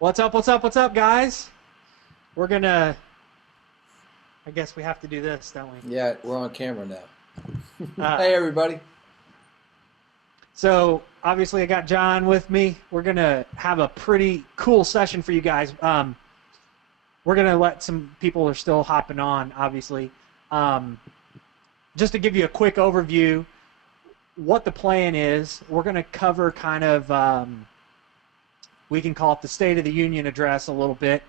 What's up, what's up, what's up, guys? We're going to, I guess we have to do this, don't we? Yeah, we're on camera now. Hey, everybody. So, obviously, I got John with me. We're going to have a pretty cool session for you guys. We're going to let some people who are still hopping on, obviously. Just to give you a quick overview, what the plan is, we're going to cover kind of, we can call it the State of the Union address a little bit,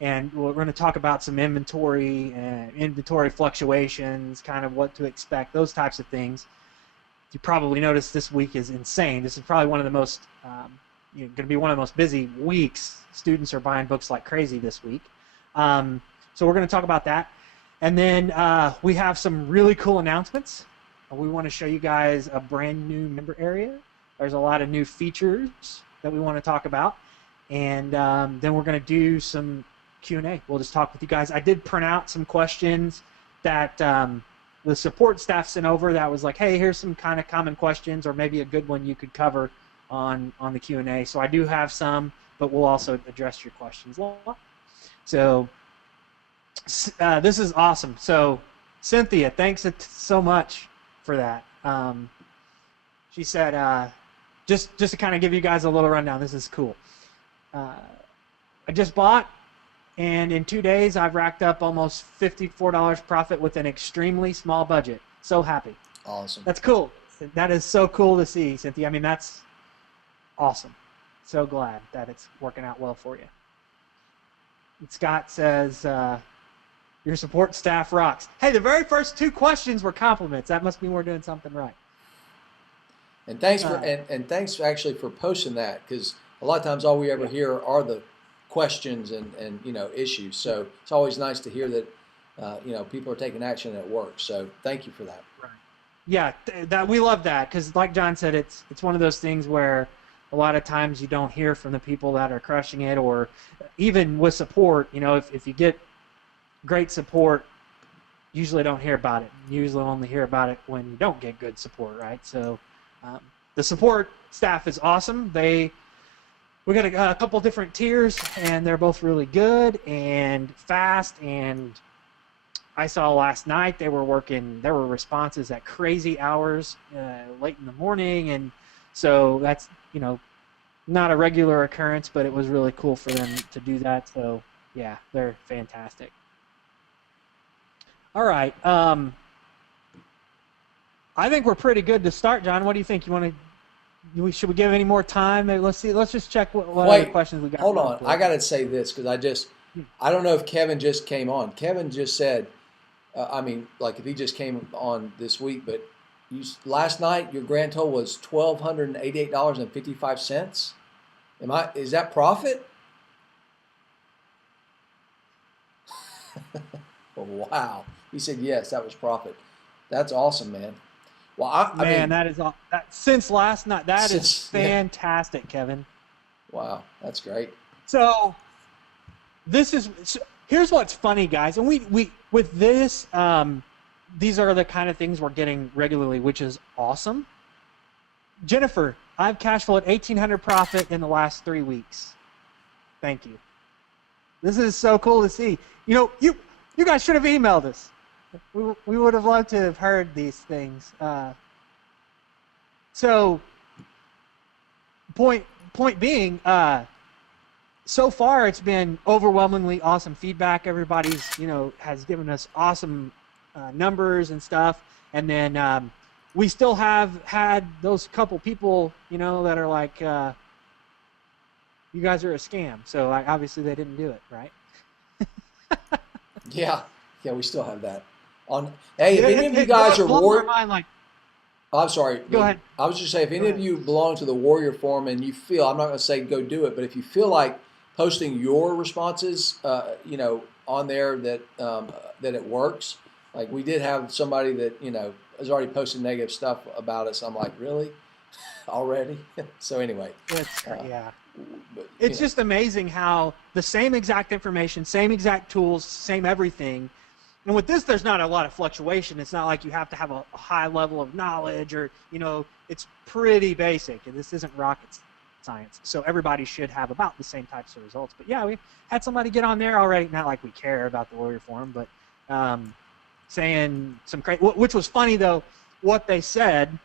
and we're going to talk about some inventory and inventory fluctuations, kind of what to expect, those types of things. You probably noticed this week is insane. This is probably one of the most, going to be one of the most busy weeks. Students are buying books like crazy this week. So we're going to talk about that. And then we have some really cool announcements. We want to show you guys a brand new member area. There's a lot of new features that we want to talk about. And then we're going to do some Q&A. We'll just talk with you guys. I did print out some questions that the support staff sent over that was like, hey, here's some kind of common questions or maybe a good one you could cover on the Q&A. So I do have some, but we'll also address your questions. So this is awesome. So Cynthia, thanks so much for that. She said, just to kind of give you guys a little rundown, this is cool. I just bought, and in 2 days I've racked up almost $54 profit with an extremely small budget. So happy. Awesome. That's cool. That is so cool to see, Cynthia. I mean, that's awesome. So glad that it's working out well for you. And Scott says, your support staff rocks. Hey, the very first two questions were compliments. That must mean we're doing something right. And thanks for and thanks actually for posting that, because a lot of times all we ever hear are the questions and issues. So it's always nice to hear that people are taking action and it works. So thank you for that. Right. Yeah, that we love that, because like John said, it's one of those things where a lot of times you don't hear from the people that are crushing it, or even with support. If you get great support, usually don't hear about it. You usually only hear about it when you don't get good support, right? So the support staff is awesome. We got a couple different tiers, and they're both really good and fast. And I saw last night there were responses at crazy hours, late in the morning, and so that's not a regular occurrence, but it was really cool for them to do that. So yeah, they're fantastic. All right, I think we're pretty good to start, John. What do you think? Should we give any more time? Maybe let's see. Let's just check what other questions we got. Hold on. I got to say this, because I don't know if Kevin just came on. Kevin just said, if he just came on this week, but last night your grand total was $1,288.55. Is that profit? Wow. He said yes, that was profit. That's awesome, man. Well, that is all. Since last night, that is fantastic, yeah. Kevin. Wow, that's great. So, here's what's funny, guys, and we with this, these are the kind of things we're getting regularly, which is awesome. Jennifer, I've cash flowed $1,800 profit in the last 3 weeks. Thank you. This is so cool to see. You guys should have emailed us. We would have loved to have heard these things. So, point being, so far it's been overwhelmingly awesome feedback. Everybody's has given us awesome numbers and stuff, and then we still have had those couple people that are like, you guys are a scam. So obviously they didn't do it, right? Yeah, we still have that. Hey, if any of you guys are warrior, I'm sorry. Go ahead. I was just saying, if any of you belong to the Warrior Forum and you feel, I'm not going to say go do it, but if you feel like posting your responses, on there that it works. Like we did have somebody that has already posted negative stuff about us. I'm like, really, already? So anyway, yeah. It's just amazing how the same exact information, same exact tools, same everything. And with this, there's not a lot of fluctuation. It's not like you have to have a high level of knowledge or, it's pretty basic. And this isn't rocket science. So everybody should have about the same types of results. But yeah, we had somebody get on there already. Not like we care about the Warrior Forum, but saying some crazy, which was funny though, what they said,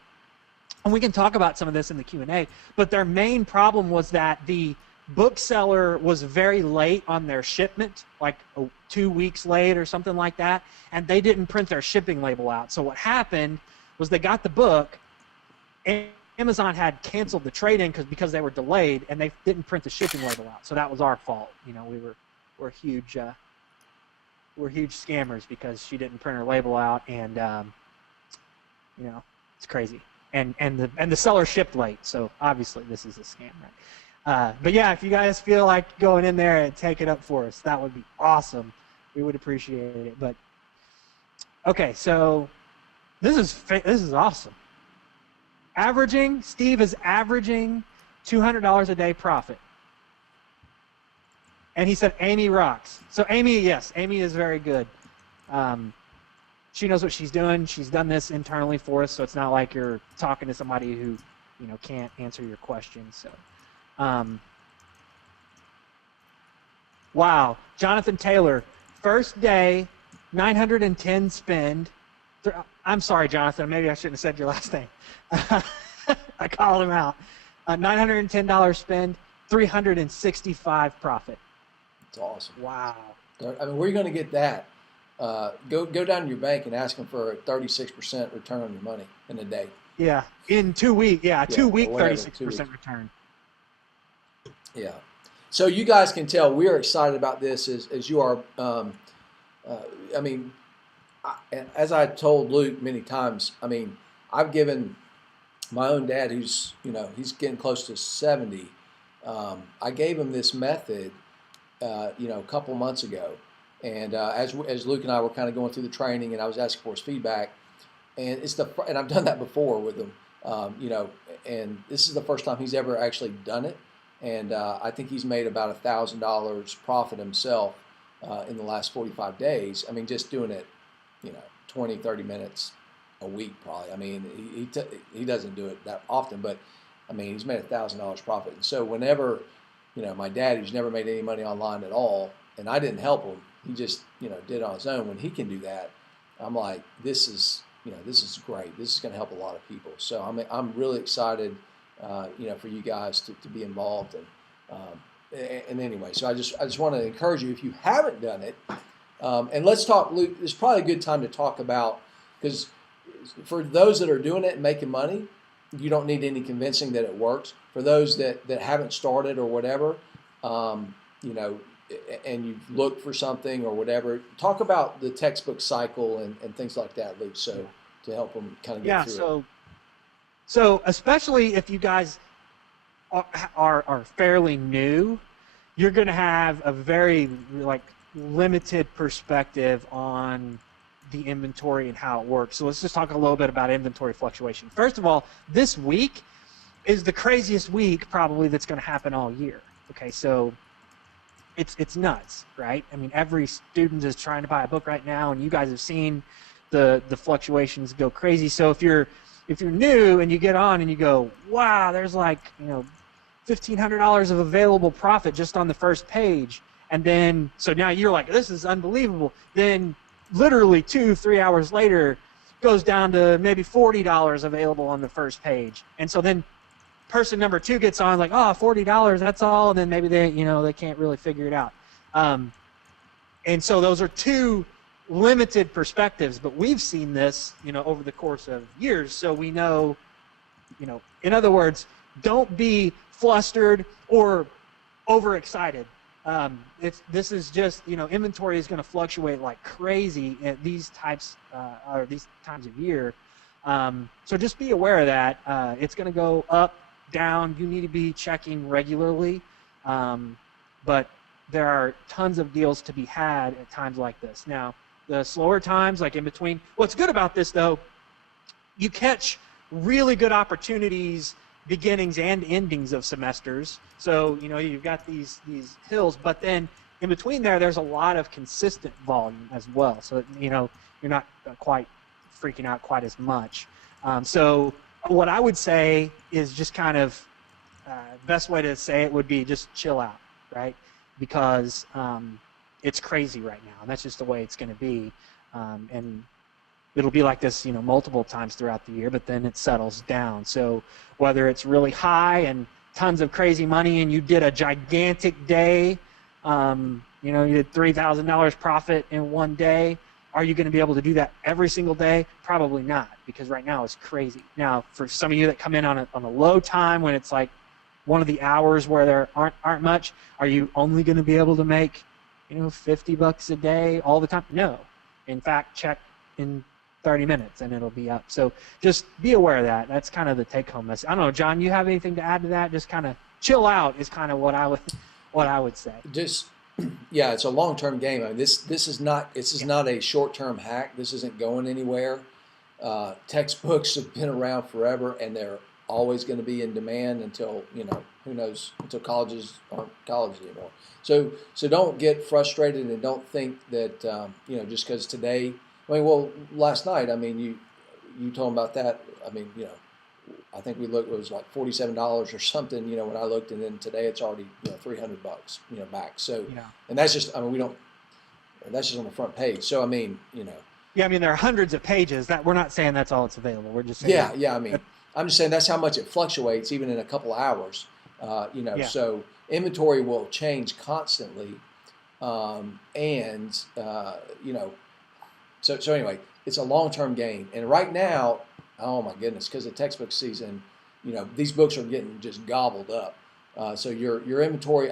and we can talk about some of this in the Q&A, but their main problem was that the bookseller was very late on their shipment, like 2 weeks late or something like that, and they didn't print their shipping label out. So what happened was they got the book, and Amazon had canceled the trade-in because they were delayed, and they didn't print the shipping label out. So that was our fault. You know, we're huge scammers because she didn't print her label out, and you know, it's crazy. And the seller shipped late, so obviously this is a scam, right? But yeah, if you guys feel like going in there and take it up for us, that would be awesome. We would appreciate it. But okay, so this is awesome. Steve is averaging $200 a day profit. And he said Amy rocks. So Amy, yes, Amy is very good. She knows what she's doing. She's done this internally for us, so it's not like you're talking to somebody who, you know, can't answer your questions. So, wow, Jonathan Taylor, first day, 910 spend. I'm sorry, Jonathan. Maybe I shouldn't have said your last name. I called him out. $910 spend, 365 profit. That's awesome. Wow. I mean, where are you going to get that? Go down to your bank and ask them for a 36% return on your money in a day. Yeah, in 2 weeks. Yeah, 2 week, whatever, 36% return. Yeah. So you guys can tell we are excited about this as you are. I mean, as I told Luke many times, I mean, I've given my own dad, who's, you know, he's getting close to 70. I gave him this method, you know, a couple months ago. And as Luke and I were kind of going through the training, and I was asking for his feedback, and and I've done that before with him, you know, and this is the first time he's ever actually done it, and I think he's made about $1,000 profit himself in the last 45 days. I mean, just doing it, you know, 20, 30 minutes a week probably. I mean, he doesn't do it that often, but I mean, he's made $1,000 profit. And so whenever, you know, my dad, who's never made any money online at all, and I didn't help him, he just, you know, did it on his own. When he can do that, I'm like, this is, you know, this is great. This is going to help a lot of people. So I'm really excited, you know, for you guys to be involved. And anyway, so I just want to encourage you, if you haven't done it, and let's talk, Luke, it's probably a good time to talk about, because for those that are doing it and making money, you don't need any convincing that it works. For those that haven't started or whatever, you know, and you've looked for something or whatever, talk about the textbook cycle and things like that, Luke, so to help them kind of get through it. So especially if you guys are fairly new, you're going to have a very limited perspective on the inventory and how it works. So let's just talk a little bit about inventory fluctuation. First of all, this week is the craziest week probably that's going to happen all year. Okay, so it's nuts, right? I mean, every student is trying to buy a book right now, and you guys have seen the fluctuations go crazy. So if you're new and you get on and you go, wow, there's like, you know, $1,500 of available profit just on the first page, and then so now you're like, this is unbelievable. Then literally 2-3 hours later, goes down to maybe $40 available on the first page, and so then person number 2 gets on like, oh, $40, that's all, and then maybe they can't really figure it out. And so those are two limited perspectives, but we've seen this, you know, over the course of years, so we know, you know, in other words, don't be flustered or overexcited. This is just, you know, inventory is going to fluctuate like crazy at these types or these times of year. So just be aware of that. It's going to go up, down. You need to be checking regularly, but there are tons of deals to be had at times like this. Now, the slower times, like in between, what's good about this though, you catch really good opportunities, beginnings and endings of semesters. So, you know, you've got these hills, but then in between there's a lot of consistent volume as well. So, you know, you're not quite freaking out quite as much. So what I would say is just kind of best way to say it would be just chill out, right? Because it's crazy right now, and that's just the way it's going to be. And it'll be like this, multiple times throughout the year, but then it settles down. So whether it's really high and tons of crazy money and you did a gigantic day, you did $3,000 profit in one day, are you going to be able to do that every single day? Probably not, because right now it's crazy. Now, for some of you that come in on a low time when it's like one of the hours where there aren't much, are you only going to be able to make, $50 a day all the time? No. In fact, check in 30 minutes and it'll be up. So just be aware of that. That's kind of the take-home message. I don't know, John, you have anything to add to that? Just kind of chill out is kind of what I would say. Just yeah, it's a long-term game. I mean, this is not a short-term hack. This isn't going anywhere. Textbooks have been around forever, and they're always going to be in demand until who knows, until colleges aren't colleges anymore. So don't get frustrated and don't think that just because today. Last night, you told them about that. I think we looked, it was like $47 or something, when I looked, and then today it's already, $300, back. So, and that's just, that's just on the front page. So, Yeah, there are hundreds of pages that we're not saying that's all it's available. We're just saying. Yeah. I'm just saying that's how much it fluctuates even in a couple of hours, so inventory will change constantly. So anyway, it's a long-term game. And right now, oh my goodness, because of textbook season, these books are getting just gobbled up. So your inventory,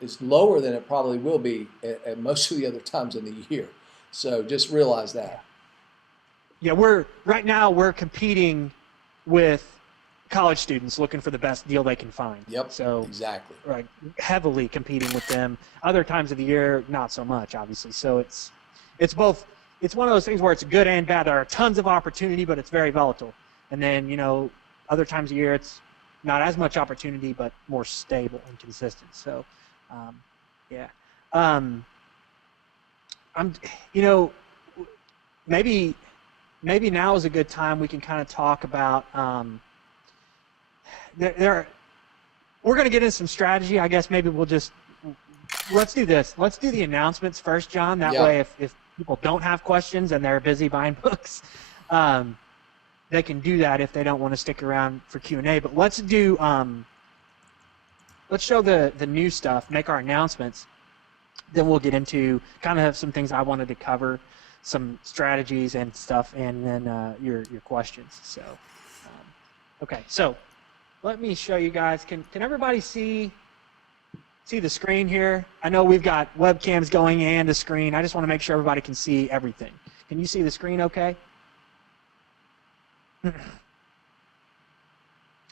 is lower than it probably will be at most of the other times in the year. So just realize that. Yeah, we're competing with college students looking for the best deal they can find. Yep. So exactly. Right, heavily competing with them. Other times of the year, not so much, obviously. So it's both. It's one of those things where it's good and bad. There are tons of opportunity, but it's very volatile. And then, other times of year, it's not as much opportunity, but more stable and consistent. So, yeah. Maybe now is a good time we can kind of talk about. We're going to get into some strategy. I guess maybe let's do this. Let's do the announcements first, John. That way, if people don't have questions and they're busy buying books, they can do that if they don't want to stick around for Q&A. But let's show the new stuff, make our announcements. Then we'll get into kind of some things I wanted to cover, some strategies and stuff, and then your questions. So, okay. So let me show you guys. Can everybody see the screen here? I know we've got webcams going and a screen. I just want to make sure everybody can see everything. Can you see the screen okay?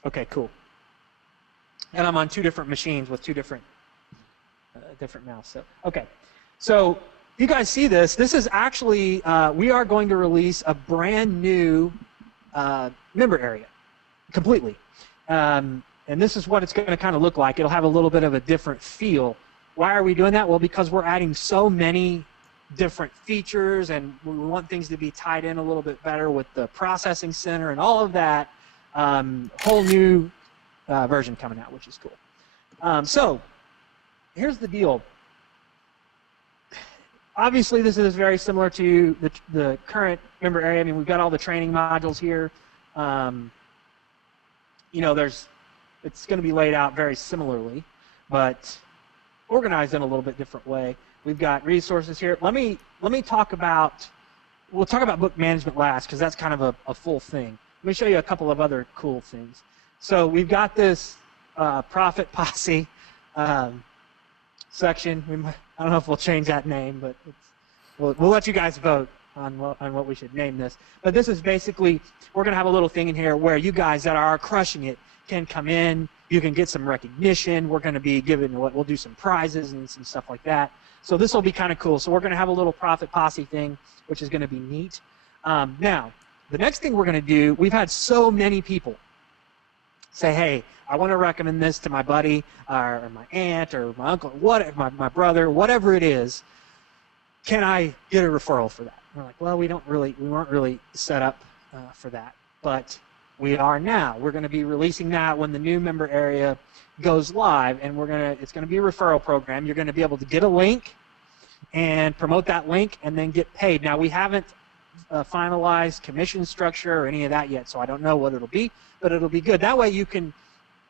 Okay, cool. And I'm on two different machines with two different mouse. So, okay. So you guys see this. This is actually, we are going to release a brand new member area completely. And this is what it's going to kind of look like. It'll have a little bit of a different feel. Why are we doing that? Well, because we're adding so many different features, and we want things to be tied in a little bit better with the processing center and all of that. Whole new version coming out, which is cool. So here's the deal. Obviously, this is very similar to the current member area. We've got all the training modules here. It's going to be laid out very similarly, but organized in a little bit different way. We've got resources here. Let me talk about. We'll talk about book management last because that's kind of a full thing. Let me show you a couple of other cool things. So we've got this Profit Posse section. I don't know if we'll change that name, but we'll let you guys vote on what we should name this. But this is basically, we're going to have a little thing in here where you guys that are crushing it can come in. You can get some recognition. We're going to be we'll do some prizes and some stuff like that. So this will be kind of cool. So we're going to have a little Profit Posse thing, which is going to be neat. Now, the next thing we're going to do, we've had so many people say, hey, I want to recommend this to my buddy or my aunt or my uncle, my brother, whatever it is. Can I get a referral for that? And we're like, well, we weren't really set up for that. But We are now. We're going to be releasing that when the new member area goes live, and it's going to be a referral program. You're going to be able to get a link and promote that link and then get paid. Now, we haven't finalized commission structure or any of that yet, so I don't know what it'll be, but it'll be good. That way you can,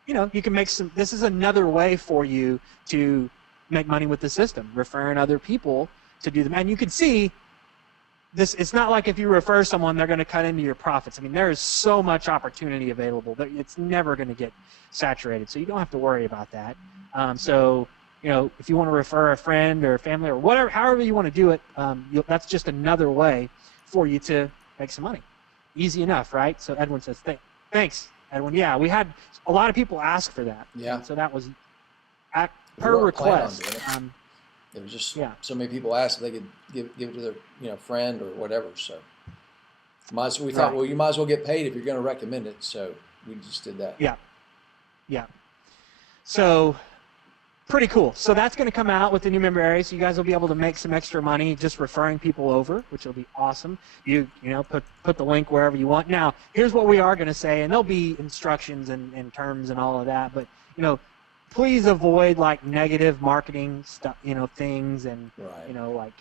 you can make some, this is another way for you to make money with the system, referring other people to do them. And you can see this, it's not like if you refer someone, they're going to cut into your profits. I mean, there is so much opportunity available that it's never going to get saturated, so you don't have to worry about that. So, if you want to refer a friend or family or whatever, however you want to do it, that's just another way for you to make some money. Easy enough, right? So Edwin says, thanks, Edwin. Yeah, we had a lot of people ask for that. Yeah. So that was per request. There was just so many people asked if they could give it to their friend or whatever. So we thought, well, you might as well get paid if you're going to recommend it. So we just did that. Yeah. Yeah. So pretty cool. So that's going to come out with the new member area. So you guys will be able to make some extra money just referring people over, which will be awesome. You put the link wherever you want. Now, here's what we are going to say, and there'll be instructions and terms and all of that. But please avoid like negative marketing stuff, things, and like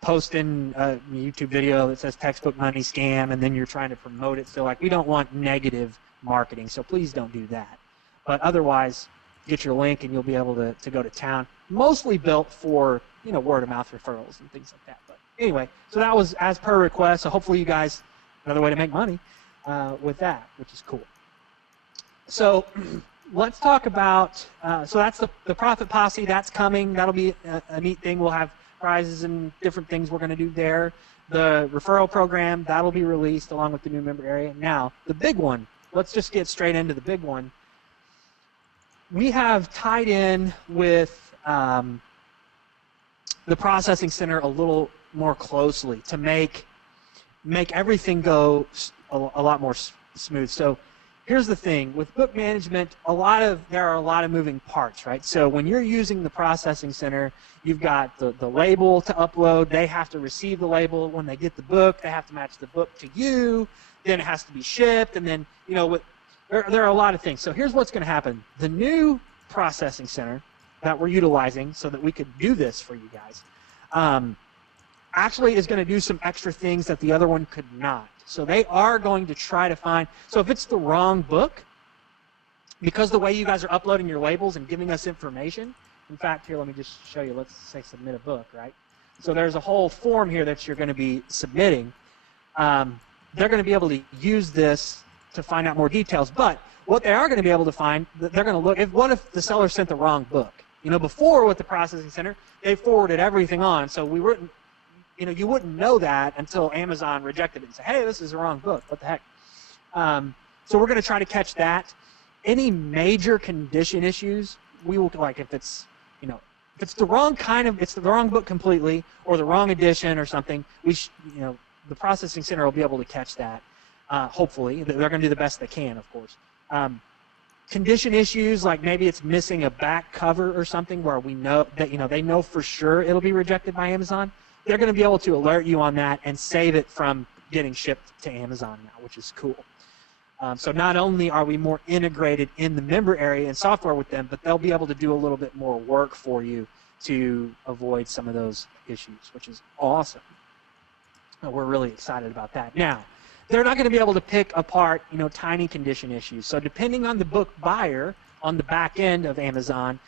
posting a YouTube video that says textbook money scam, and then you're trying to promote it. So like, we don't want negative marketing. So please don't do that. But otherwise, get your link and you'll be able to go to town. Mostly built for word of mouth referrals and things like that. But anyway, so that was as per request. So hopefully you guys, another way to make money with that, which is cool. So let's talk about, so that's the Profit Posse. That's coming. That'll be a neat thing. We'll have prizes and different things we're going to do there. The referral program, that'll be released along with the new member area. Now, the big one. Let's just get straight into the big one. We have tied in with the processing center a little more closely to make everything go a lot more smooth. So here's the thing with book management, there are a lot of moving parts, right? So when you're using the processing center, you've got the label to upload. They have to receive the label. When they get the book, they have to match the book to you. Then it has to be shipped, and then there are a lot of things. So here's what's going to happen. The new processing center that we're utilizing so that we could do this for you guys actually is going to do some extra things that the other one could not. So they are going to try to find, so if it's the wrong book, because the way you guys are uploading your labels and giving us information, in fact, here, let me just show you. Let's say submit a book, right? So there's a whole form here that you're going to be submitting. They're going to be able to use this to find out more details, but what they are going to be able to find, they're going to look, what if the seller sent the wrong book? Before with the processing center, they forwarded everything on, so we wouldn't, you wouldn't know that until Amazon rejected it and said, hey, this is the wrong book, what the heck? So we're going to try to catch that. Any major condition issues, we will, like if it's, if it's the wrong it's the wrong book completely, or the wrong edition or something, the processing center will be able to catch that. Hopefully, they're going to do the best they can, of course. Condition issues, like maybe it's missing a back cover or something where we know that, they know for sure it'll be rejected by Amazon. They're going to be able to alert you on that and save it from getting shipped to Amazon now, which is cool. So not only are we more integrated in the member area and software with them, but they'll be able to do a little bit more work for you to avoid some of those issues, which is awesome. We're really excited about that. Now, they're not going to be able to pick apart, tiny condition issues. So depending on the book buyer on the back end of Amazon,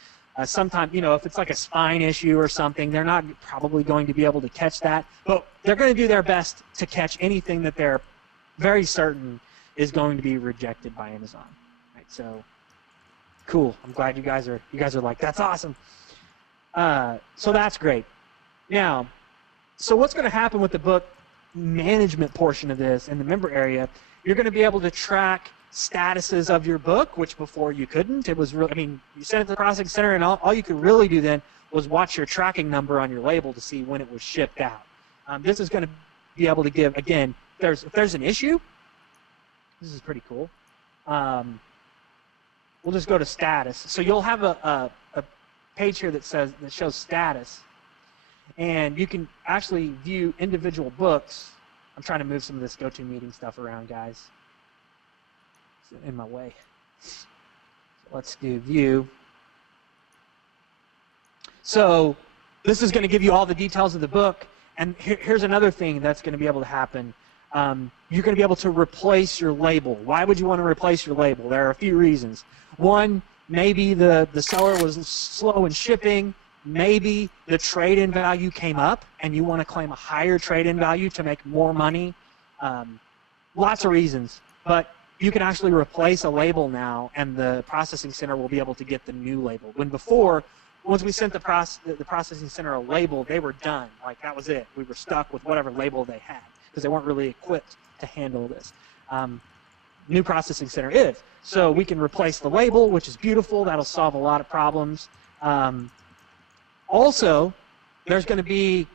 sometimes, if it's like a spine issue or something, they're not probably going to be able to catch that. But they're going to do their best to catch anything that they're very certain is going to be rejected by Amazon. Right? So cool. I'm glad you guys are like, that's awesome. So that's great. Now, so what's going to happen with the book management portion of this in the member area, you're going to be able to track statuses of your book, which before you couldn't. It was really, you sent it to the processing center, and all you could really do then was watch your tracking number on your label to see when it was shipped out. This is going to be able to give, again, if there's an issue, this is pretty cool. We'll just go to status. So you'll have a page here that shows status. And you can actually view individual books. I'm trying to move some of this GoToMeeting stuff around, guys. It's in my way. So let's do view. So this is going to give you all the details of the book. And here's another thing that's going to be able to happen. You're going to be able to replace your label. Why would you want to replace your label? There are a few reasons. One, maybe the seller was slow in shipping. Maybe the trade-in value came up and you want to claim a higher trade-in value to make more money. Lots of reasons. But you can actually replace a label now, and the processing center will be able to get the new label. When before, once we sent the processing center a label, they were done. Like, that was it. We were stuck with whatever label they had because they weren't really equipped to handle this. New processing center is. So we can replace the label, which is beautiful. That'll solve a lot of problems. Also, there's going to be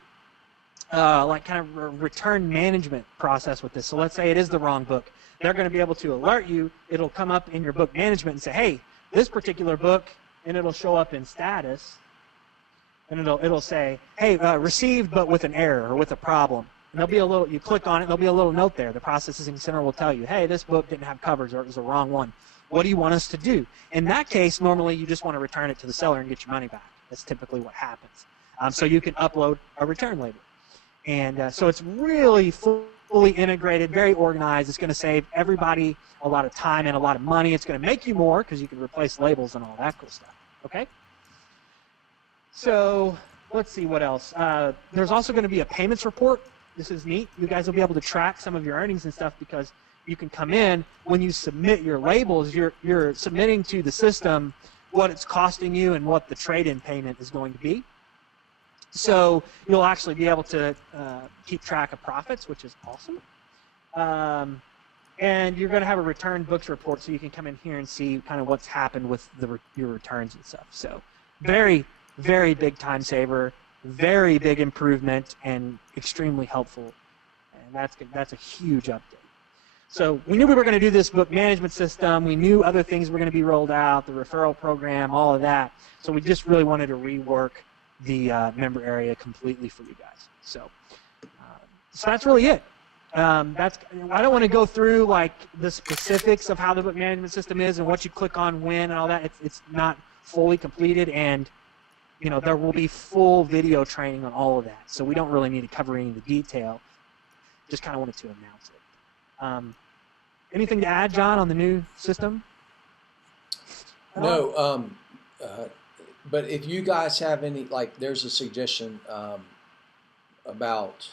like kind of a return management process with this. So let's say it is the wrong book. They're going to be able to alert you. It'll come up in your book management and say, hey, this particular book, and it'll show up in status, and it'll say, hey, received but with an error or with a problem. And there'll be a little, you click on it, there'll be a little note there. The processing center will tell you, hey, this book didn't have covers or it was the wrong one. What do you want us to do? In that case, normally you just want to return it to the seller and get your money back. That's typically what happens. So you can upload a return label. And so it's really fully integrated, very organized. It's going to save everybody a lot of time and a lot of money. It's going to make you more because you can replace labels and all that cool stuff. Okay? So let's see what else. There's also going to be a payments report. This is neat. You guys will be able to track some of your earnings and stuff because you can come in when you submit your labels. You're submitting to the system what it's costing you and what the trade-in payment is going to be. So you'll actually be able to keep track of profits, which is awesome. And you're going to have a return books report so you can come in here and see kind of what's happened with your returns and stuff. So very, very big time saver, very big improvement, and extremely helpful. And that's a huge update. So we knew we were going to do this book management system. We knew other things were going to be rolled out, the referral program, all of that. So we just really wanted to rework the member area completely for you guys. So that's really it. I don't want to go through like the specifics of how the book management system is and what you click on when and all that. It's not fully completed, and you know there will be full video training on all of that. So we don't really need to cover any of the detail. Just kind of wanted to announce it. Anything to add, John, on the new system? No. But if you guys have any, like, there's a suggestion about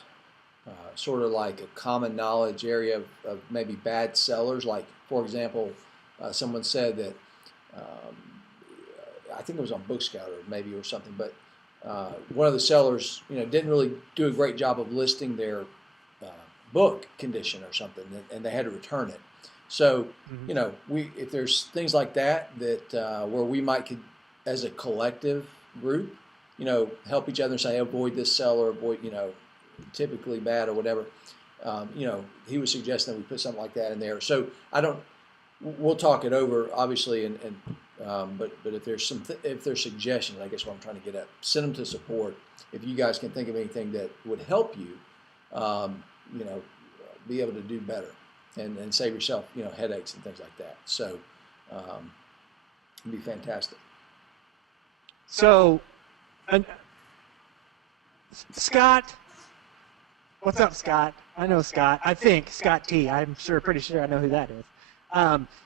sort of like a common knowledge area of maybe bad sellers. Like, for example, someone said that, I think it was on Book Scout or maybe or something, but one of the sellers, didn't really do a great job of listing their book condition or something, and they had to return it. So, if there's things like that where we might as a collective group, help each other and say, avoid this seller, avoid, typically bad or whatever. He was suggesting that we put something like that in there. So we'll talk it over, obviously, but if there's suggestions, I guess what I'm trying to get at, send them to support. If you guys can think of anything that would help you, be able to do better and save yourself, headaches and things like that. So it'd be fantastic. So, Scott, what's up, Scott? I know Scott. I think Scott T. I'm pretty sure I know who that is.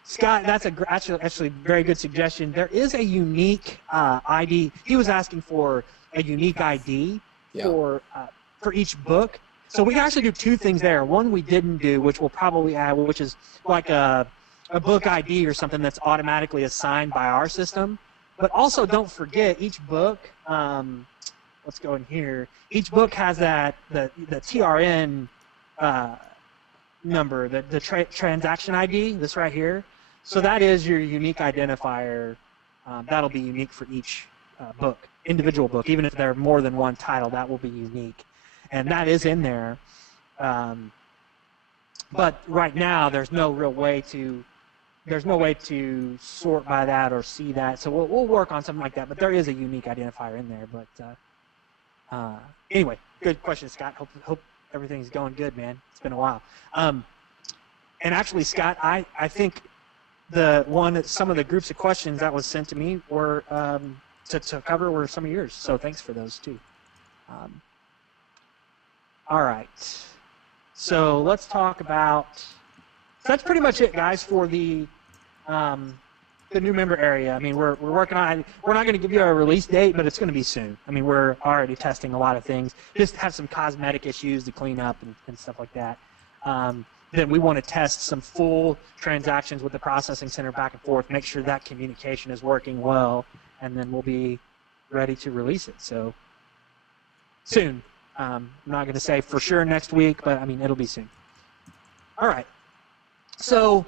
Scott, that's actually very good suggestion. There is a unique ID. He was asking for a unique ID for each book. So we can actually do two things there. One we didn't do, which we'll probably add, which is like a book ID or something that's automatically assigned by our system. But also don't forget each book, let's go in here, each book has the TRN number, the transaction ID, this right here. So that is your unique identifier. That'll be unique for each book, individual book. Even if there are more than one title, that will be unique. And that is in there. But right now, there's no way to sort by that or see that. So we'll work on something like that. But there is a unique identifier in there. But anyway, good question, Scott. Hope everything's going good, man. It's been a while. And actually, Scott, I think some of the groups of questions that was sent to me were to cover were some of yours. So thanks for those too. All right. So let's talk about. So that's pretty much it, guys, for the new member area. I mean, we're working on. We're not going to give you a release date, but it's going to be soon. I mean, we're already testing a lot of things. Just have some cosmetic issues to clean up and stuff like that. Then we want to test some full transactions with the processing center back and forth, make sure that communication is working well, and then we'll be ready to release it. So soon. I'm not going to say for sure next week, but I mean, it'll be soon. All right. So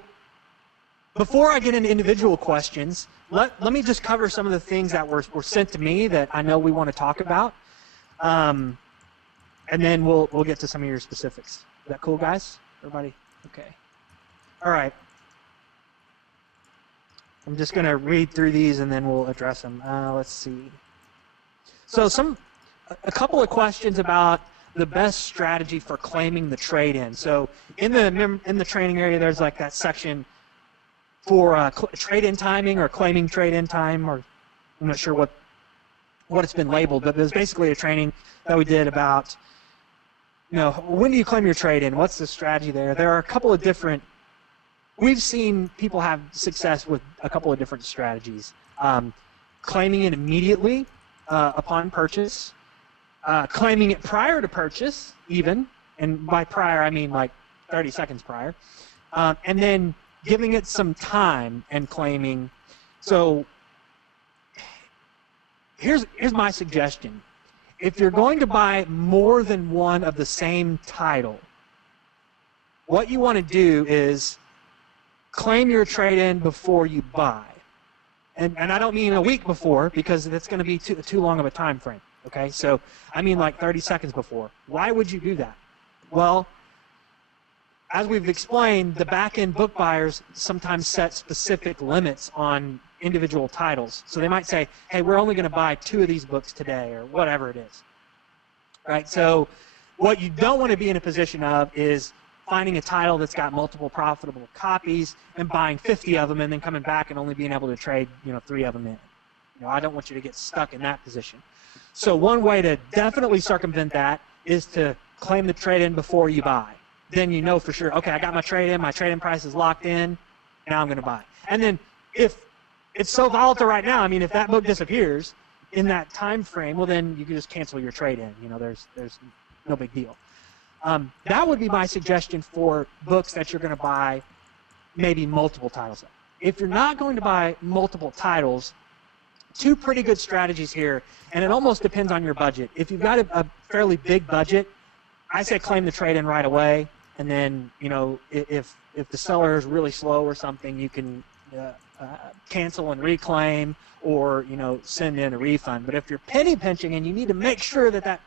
before I get into individual questions, let me just cover some of the things that were sent to me that I know we want to talk about. And then we'll get to some of your specifics. Is that cool, guys? Everybody? Okay. All right. I'm just going to read through these and then we'll address them. Let's see. So a couple of questions about the best strategy for claiming the trade-in. So in the training area, there's like that section for trade-in timing or claiming trade-in time, or I'm not sure what it's been labeled, but there's basically a training that we did about, when do you claim your trade-in? What's the strategy there? There are a couple of different. We've seen people have success with a couple of different strategies. Claiming it immediately upon purchase. Claiming it prior to purchase, even, and by prior I mean like 30 seconds prior, and then giving it some time and claiming. So here's my suggestion. If you're going to buy more than one of the same title, what you want to do is claim your trade-in before you buy. And I don't mean a week before, because that's going to be too long of a time frame. Okay, so I mean like 30 seconds before. Why would you do that? Well, as we've explained, the back-end book buyers sometimes set specific limits on individual titles. So they might say, hey, we're only going to buy 2 of these books today, or whatever it is. Right? So what you don't want to be in a position of is finding a title that's got multiple profitable copies and buying 50 of them and then coming back and only being able to trade 3 of them in. I don't want you to get stuck in that position. So one way to definitely circumvent that is to claim the trade-in before you buy. Then you know for sure, okay, I got my trade-in price is locked in, now I'm going to buy. And then if it's so volatile right now, I mean, if that book disappears in that time frame, well, then you can just cancel your trade-in. There's no big deal. That would be my suggestion for books that you're going to buy maybe multiple titles of. If you're not going to buy multiple titles, 2 pretty good strategies here, and it almost depends on your budget. If you've got a fairly big budget, I say claim the trade-in right away, and then if the seller is really slow or something, you can cancel and reclaim, or send in a refund. But if you're penny pinching and you need to make sure that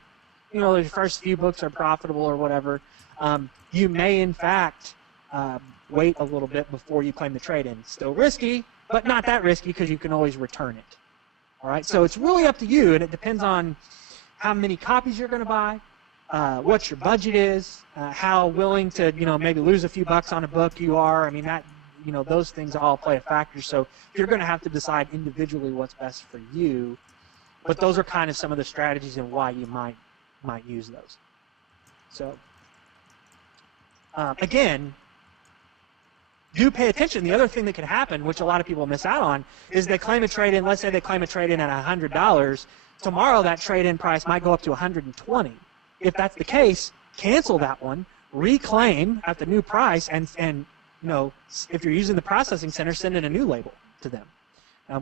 the first few books are profitable or whatever, you may in fact wait a little bit before you claim the trade-in. Still risky, but not that risky because you can always return it. All right, so it's really up to you, and it depends on how many copies you're going to buy, what your budget is, how willing to maybe lose a few bucks on a book you are. I mean, that those things all play a factor. So you're going to have to decide individually what's best for you. But those are kind of some of the strategies and why you might use those. So again, do pay attention. The other thing that can happen, which a lot of people miss out on, is they claim a trade-in. Let's say they claim a trade-in at $100. Tomorrow, that trade-in price might go up to $120. If that's the case, cancel that one, reclaim at the new price, and if you're using the processing center, send in a new label to them,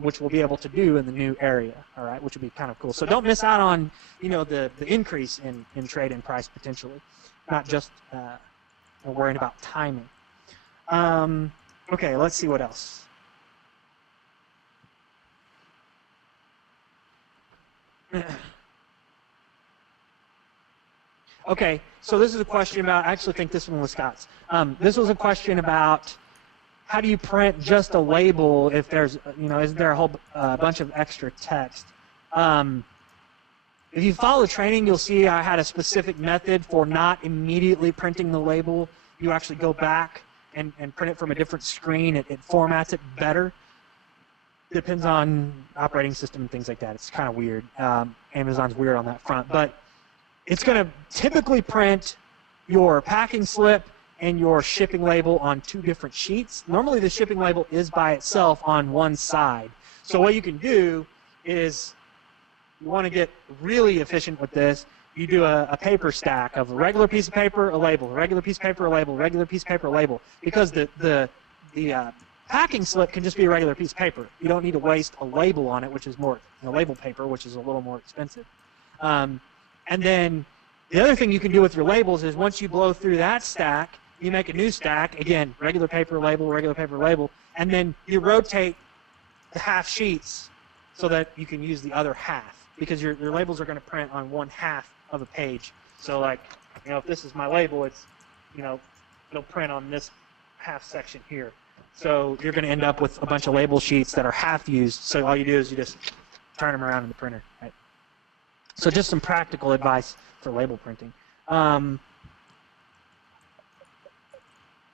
which we'll be able to do in the new area. All right, which would be kind of cool. So don't miss out on the increase in trade-in price potentially, not just worrying about timing. Okay, let's see what else. Okay, so this is a question about, I actually think this one was Scott's. This was a question about how do you print just a label if there's, is there a whole bunch of extra text? If you follow the training, you'll see I had a specific method for not immediately printing the label. You actually go back and print it from a different screen. It formats it better. Depends on operating system and things like that. It's kind of weird. Amazon's weird on that front, but it's going to typically print your packing slip and your shipping label on 2 different sheets. Normally the shipping label is by itself on one side. So what you can do is, you want to get really efficient with this, you do a paper stack of a regular piece of paper, a label, a regular piece of paper, a label, a regular piece of paper, a label, because the packing slip can just be a regular piece of paper. You don't need to waste a label on it, which is more, label paper, which is a little more expensive. And then the other thing you can do with your labels is once you blow through that stack, you make a new stack, again, regular paper, label, and then you rotate the half sheets so that you can use the other half, because your labels are going to print on one half of a page. So like, if this is my label, it's, it'll print on this half section here. So you're going to end up with a bunch of label sheets that are half used. So all you do is you just turn them around in the printer. Right? So just some practical advice for label printing.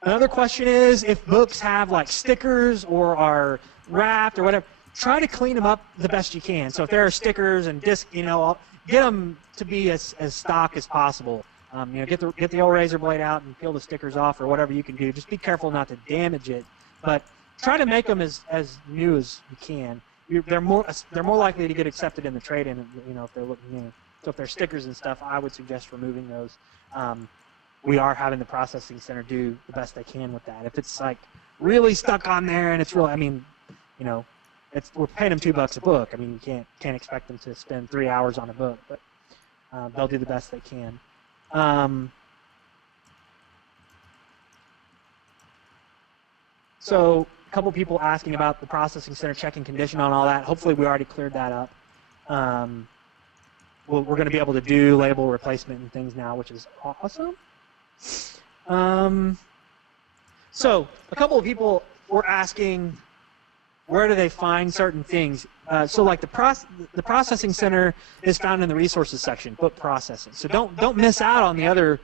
Another question is, if books have like stickers or are wrapped or whatever, try to clean them up the best you can. So if there are stickers and disc, get them to be as stock as possible. Get the old razor blade out and peel the stickers off or whatever you can do. Just be careful not to damage it, but try to make them as new as you can. They're more likely to get accepted in the trade-in, if they're looking new. So if they're stickers and stuff, I would suggest removing those. We are having the processing center do the best they can with that. If it's like really stuck on there and it's really, we're paying them $2 a book. You can't expect them to spend 3 hours on a book, but they'll do the best they can. So a couple people asking about the processing center checking condition on all that. Hopefully we already cleared that up. We're going to be able to do label replacement and things now, which is awesome. So a couple of people were asking, where do they find certain things? So like the processing center is found in the resources section, book processing. So don't miss out on the other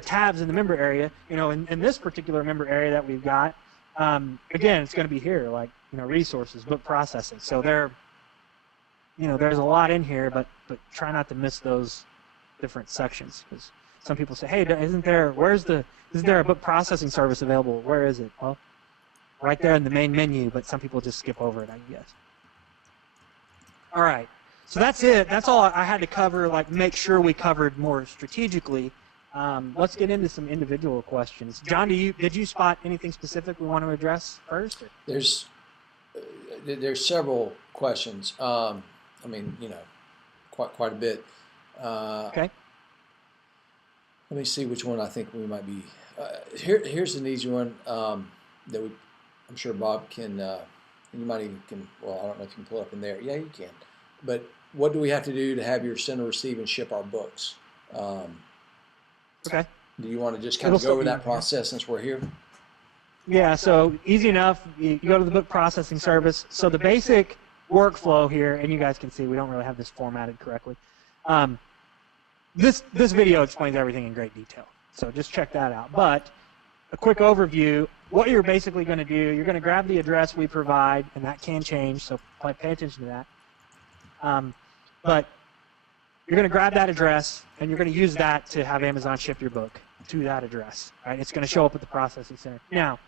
tabs in the member area. In this particular member area that we've got, again, it's going to be here, like resources, book processing. So there's a lot in here, but try not to miss those different sections, because some people say, hey, isn't there a book processing service available? Where is it? Well, right there in the main menu, but some people just skip over it, I guess. All right, so that's it. That's all I had to cover, make sure we covered more strategically. Let's get into some individual questions. John, did you spot anything specific we want to address first? Or? There's several questions. Quite a bit. Okay. Let me see which one I think we might be. Here's an easy one that I'm sure Bob can. You might even can. Well, I don't know if you can pull it up in there. Yeah, you can. But what do we have to do to have your sender, receive, and ship our books? Okay. Do you want to just kind of go over that process since we're here? Yeah. So easy enough. You go to the book processing service. So the basic workflow here, and you guys can see we don't really have this formatted correctly. This video explains everything in great detail, so just check that out. But a quick overview, what you're basically going to do, you're going to grab the address we provide, and that can change, so pay attention to that. But you're going to grab that address, and you're going to use that to have Amazon ship your book to that address. Right? It's going to show up at the processing center. Now,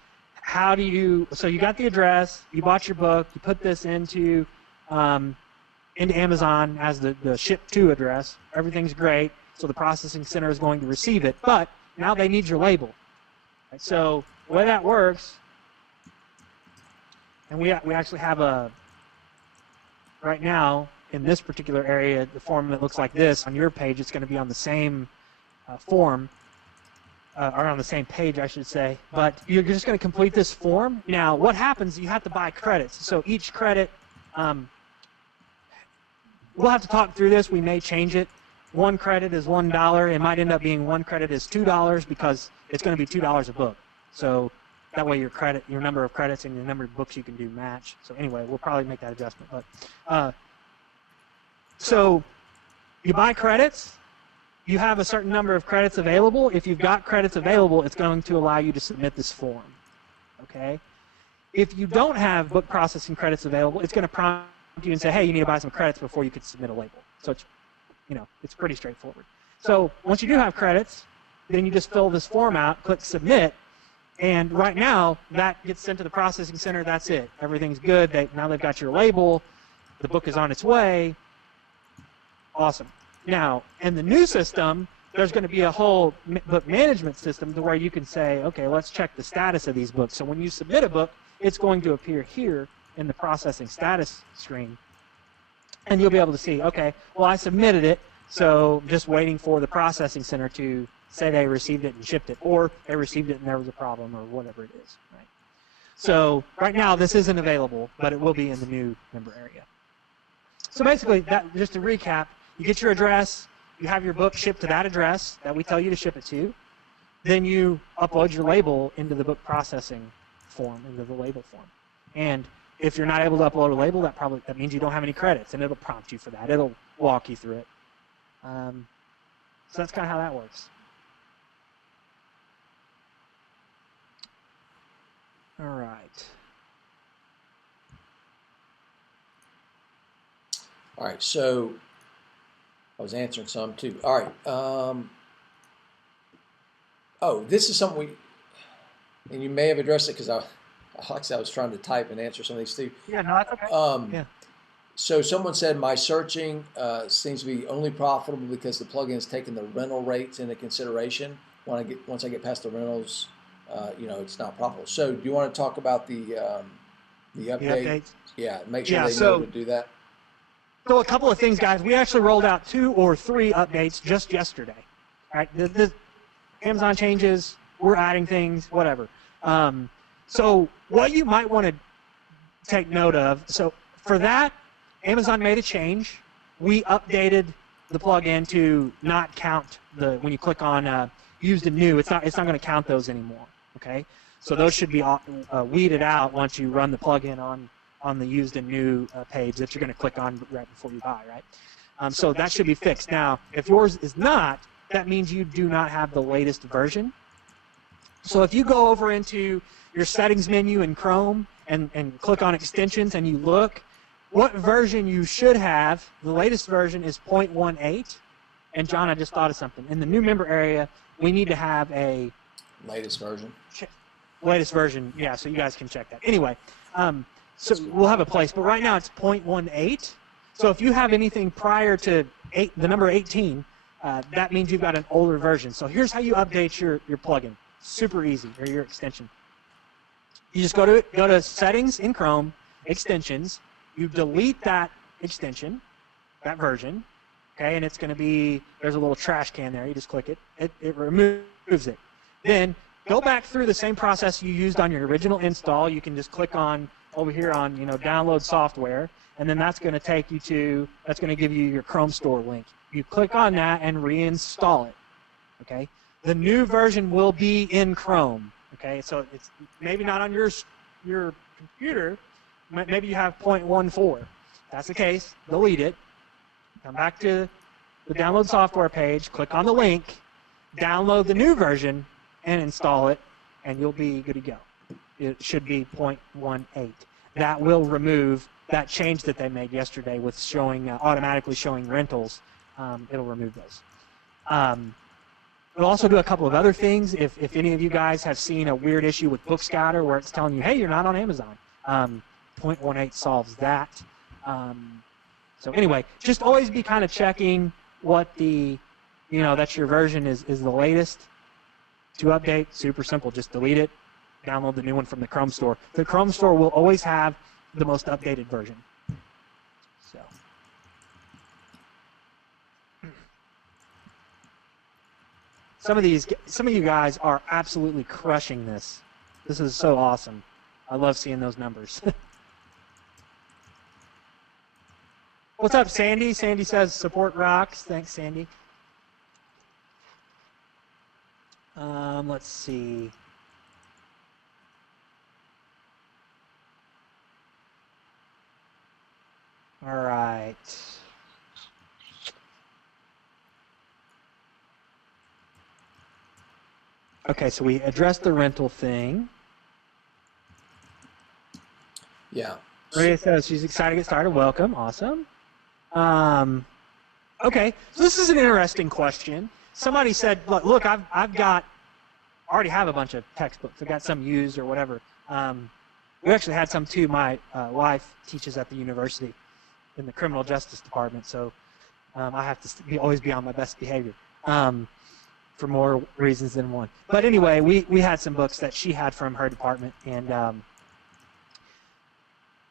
so you got the address, you bought your book, you put this into Amazon as the ship to address. Everything's great, so the processing center is going to receive it, but now they need your label. Right? So the way that works, and we actually have right now in this particular area, the form that looks like this on your page, it's going to be on the same form, or on the same page, I should say, but you're just going to complete this form. Now, what happens, you have to buy credits. So each credit, we'll have to talk through this. We may change it. One credit is $1. It might end up being one credit is $2 because it's going to be $2 a book. So that way your number of credits and your number of books you can do match. So anyway, we'll probably make that adjustment. But so you buy credits. You have a certain number of credits available. If you've got credits available, it's going to allow you to submit this form. okay? If you don't have book processing credits available, it's going to prompt you and say, hey, you need to buy some credits before you could submit a label. So it's, it's pretty straightforward. So once you do have credits, then you just fill this form out, click submit, and right now that gets sent to the processing center. That's it. Everything's good. Now they've got your label. The book is on its way. Awesome. Now, in the new system, there's going to be a whole book management system to where you can say, okay, let's check the status of these books. So when you submit a book, it's going to appear here in the processing status screen. And you'll be able to see, okay, well, I submitted it, so just waiting for the processing center to say they received it and shipped it, or they received it and there was a problem, or whatever it is. Right? So right now, this isn't available, but it will be in the new member area. So basically, just to recap, you get your address, you have your book shipped to that address that we tell you to ship it to, then you upload your label into the book processing form, into the label form. And if you're not able to upload a label, that means you don't have any credits, and it'll prompt you for that. It'll walk you through it. So that's kind of how that works. All right. All right, so I was answering some too. All right. Oh, this is something and you may have addressed it because like I said, I was trying to type and answer some of these too. Yeah, no, that's okay. Yeah. So someone said my searching seems to be only profitable because the plugin is taking the rental rates into consideration. Once I get past the rentals, it's not profitable. So do you want to talk about the update? The updates? Yeah, make sure they know to do that. So a couple of things, guys. We actually rolled out 2 or 3 updates just yesterday. All right, the Amazon changes, we're adding things, whatever. So what you might want to take note of, so for that, Amazon made a change. We updated the plugin to not count when you click on used and new, it's not going to count those anymore, okay? So those should be weeded out once you run the plugin on the used and new page that you're going to click on right before you buy, right? So that should be fixed. Now, if yours is not, that means you do not have the latest version. So if you go over into your settings menu in Chrome and click on extensions and you look, what version you should have, the latest version is 0.18. And John, I just thought of something. In the new member area, we need to have a latest version. Latest version, yeah, so you guys can check that. Anyway, so we'll have a place, but right now it's 0.18. So if you have anything prior to the number 18, that means you've got an older version. So here's how you update your plugin. Super easy, or your extension. You just go to Settings in Chrome, Extensions. You delete that extension, that version, okay, and it's going to be, there's a little trash can there. You just click it. It removes it. Then go back through the same process you used on your original install. You can just click on over here on download software, and then that's going to take you to, that's going to give you your Chrome Store link. You click on that and reinstall it, okay? The new version will be in Chrome, okay? So it's maybe not on your computer. Maybe you have 0.14. If that's the case, delete it. Come back to the download software page, click on the link, download the new version, and install it, and you'll be good to go. It should be 0.18. That will remove that change that they made yesterday with showing automatically showing rentals. It'll remove those. We'll also do a couple of other things. If any of you guys have seen a weird issue with BookScouter where it's telling you, hey, you're not on Amazon, 0.18 solves that. So anyway, just always be kind of checking what that your version is the latest. To update, super simple. Just delete it, download the new one from the Chrome Store. The Chrome Store will always have the most updated version. So. Some of you guys are absolutely crushing this. This is so awesome. I love seeing those numbers. What's up, Sandy? Sandy says support rocks. Thanks, Sandy. Let's see. All right. Okay, so we addressed the rental thing. Yeah. Maria says she's excited to get started. Welcome. Awesome. Okay, so this is an interesting question. Somebody said, look, already have a bunch of textbooks. I've got some used or whatever. We actually had some too. My wife teaches at the university in the criminal justice department, so I have to always be on my best behavior for more reasons than one. But anyway, we had some books that she had from her department, and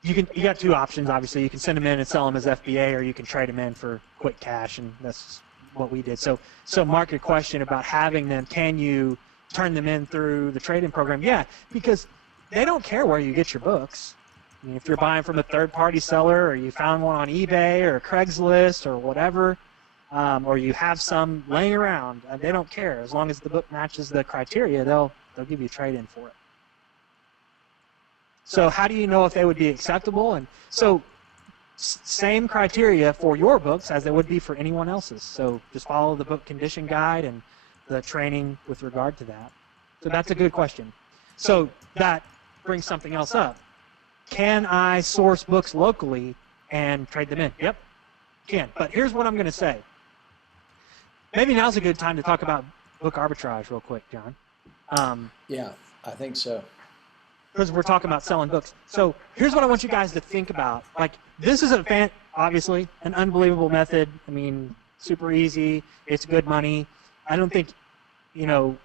you got two options. Obviously, you can send them in and sell them as FBA, or you can trade them in for quick cash, and that's what we did. So Mark, your question about having them, can you turn them in through the trade-in program? Yeah, because they don't care where you get your books. I mean, if you're buying from a third-party seller, or you found one on eBay or Craigslist or whatever, or you have some laying around, they don't care. As long as the book matches the criteria, they'll give you a trade-in for it. So how do you know if they would be acceptable? And so same criteria for your books as they would be for anyone else's. So just follow the book condition guide and the training with regard to that. So that's a good question. So that brings something else up. Can I source books locally and trade them in? Yep, can. But here's what I'm going to say. Maybe now's a good time to talk about book arbitrage real quick, John. Yeah, I think so. Because we're talking about selling books. So here's what I want you guys to think about. Like, this is obviously an unbelievable method. I mean, super easy. It's good money. I don't think, you're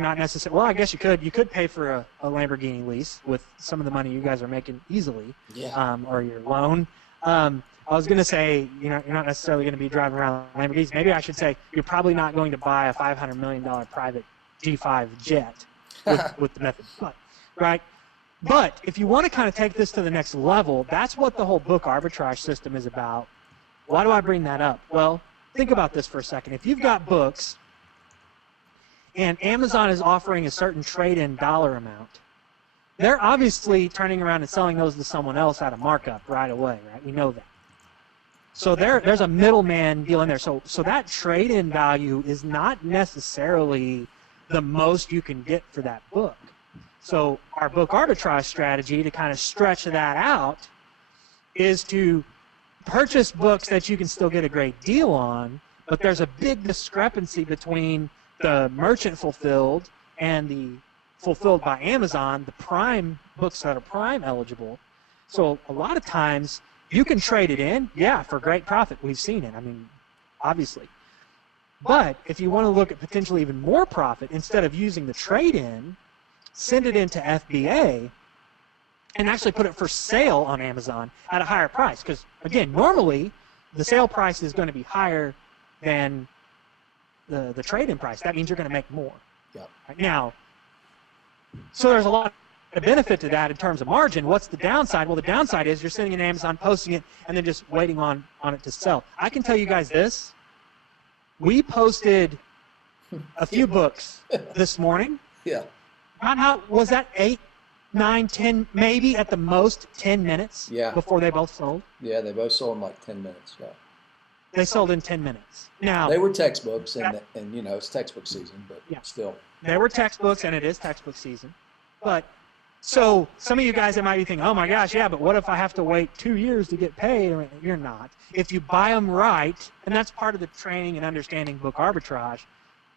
not necessarily, well, I guess you could. You could pay for a Lamborghini lease with some of the money you guys are making easily, or your loan. I was going to say, you're not necessarily going to be driving around Lamborghinis. Maybe I should say you're probably not going to buy a $500 million private G5 jet with the method. Right? But if you want to kind of take this to the next level, that's what the whole book arbitrage system is about. Why do I bring that up? Well, think about this for a second. If you've got books and Amazon is offering a certain trade-in dollar amount, they're obviously turning around and selling those to someone else at a markup right away, right? We know that. So there's a middleman deal in there. So that trade-in value is not necessarily the most you can get for that book. So our book arbitrage strategy to kind of stretch that out is to purchase books that you can still get a great deal on, but there's a big discrepancy between the merchant fulfilled and the fulfilled by Amazon, the Prime books that are Prime eligible. So a lot of times you can trade it in, for great profit. We've seen it, I mean, obviously. But if you want to look at potentially even more profit, instead of using the trade-in, send it into FBA and actually put it for sale on Amazon at a higher price. Because, again, normally the sale price is going to be higher than the trade-in price. That means you're going to make more. Yep. Right now, so there's a lot of benefit to that in terms of margin. What's the downside? Well, the downside is you're sending it to Amazon, posting it, and then just waiting on it to sell. I can tell you guys this. We posted a few books this morning. Yeah. How was that 8, 9, 10, maybe at the most 10 minutes before they both sold? Yeah, they both sold in like 10 minutes. Yeah. They sold in 10 minutes. Now they were textbooks, and it's textbook season, but still. They were textbooks, and it is textbook season. But so some of you guys that might be thinking, oh my gosh, but what if I have to wait 2 years to get paid? You're not. If you buy them right, and that's part of the training and understanding book arbitrage,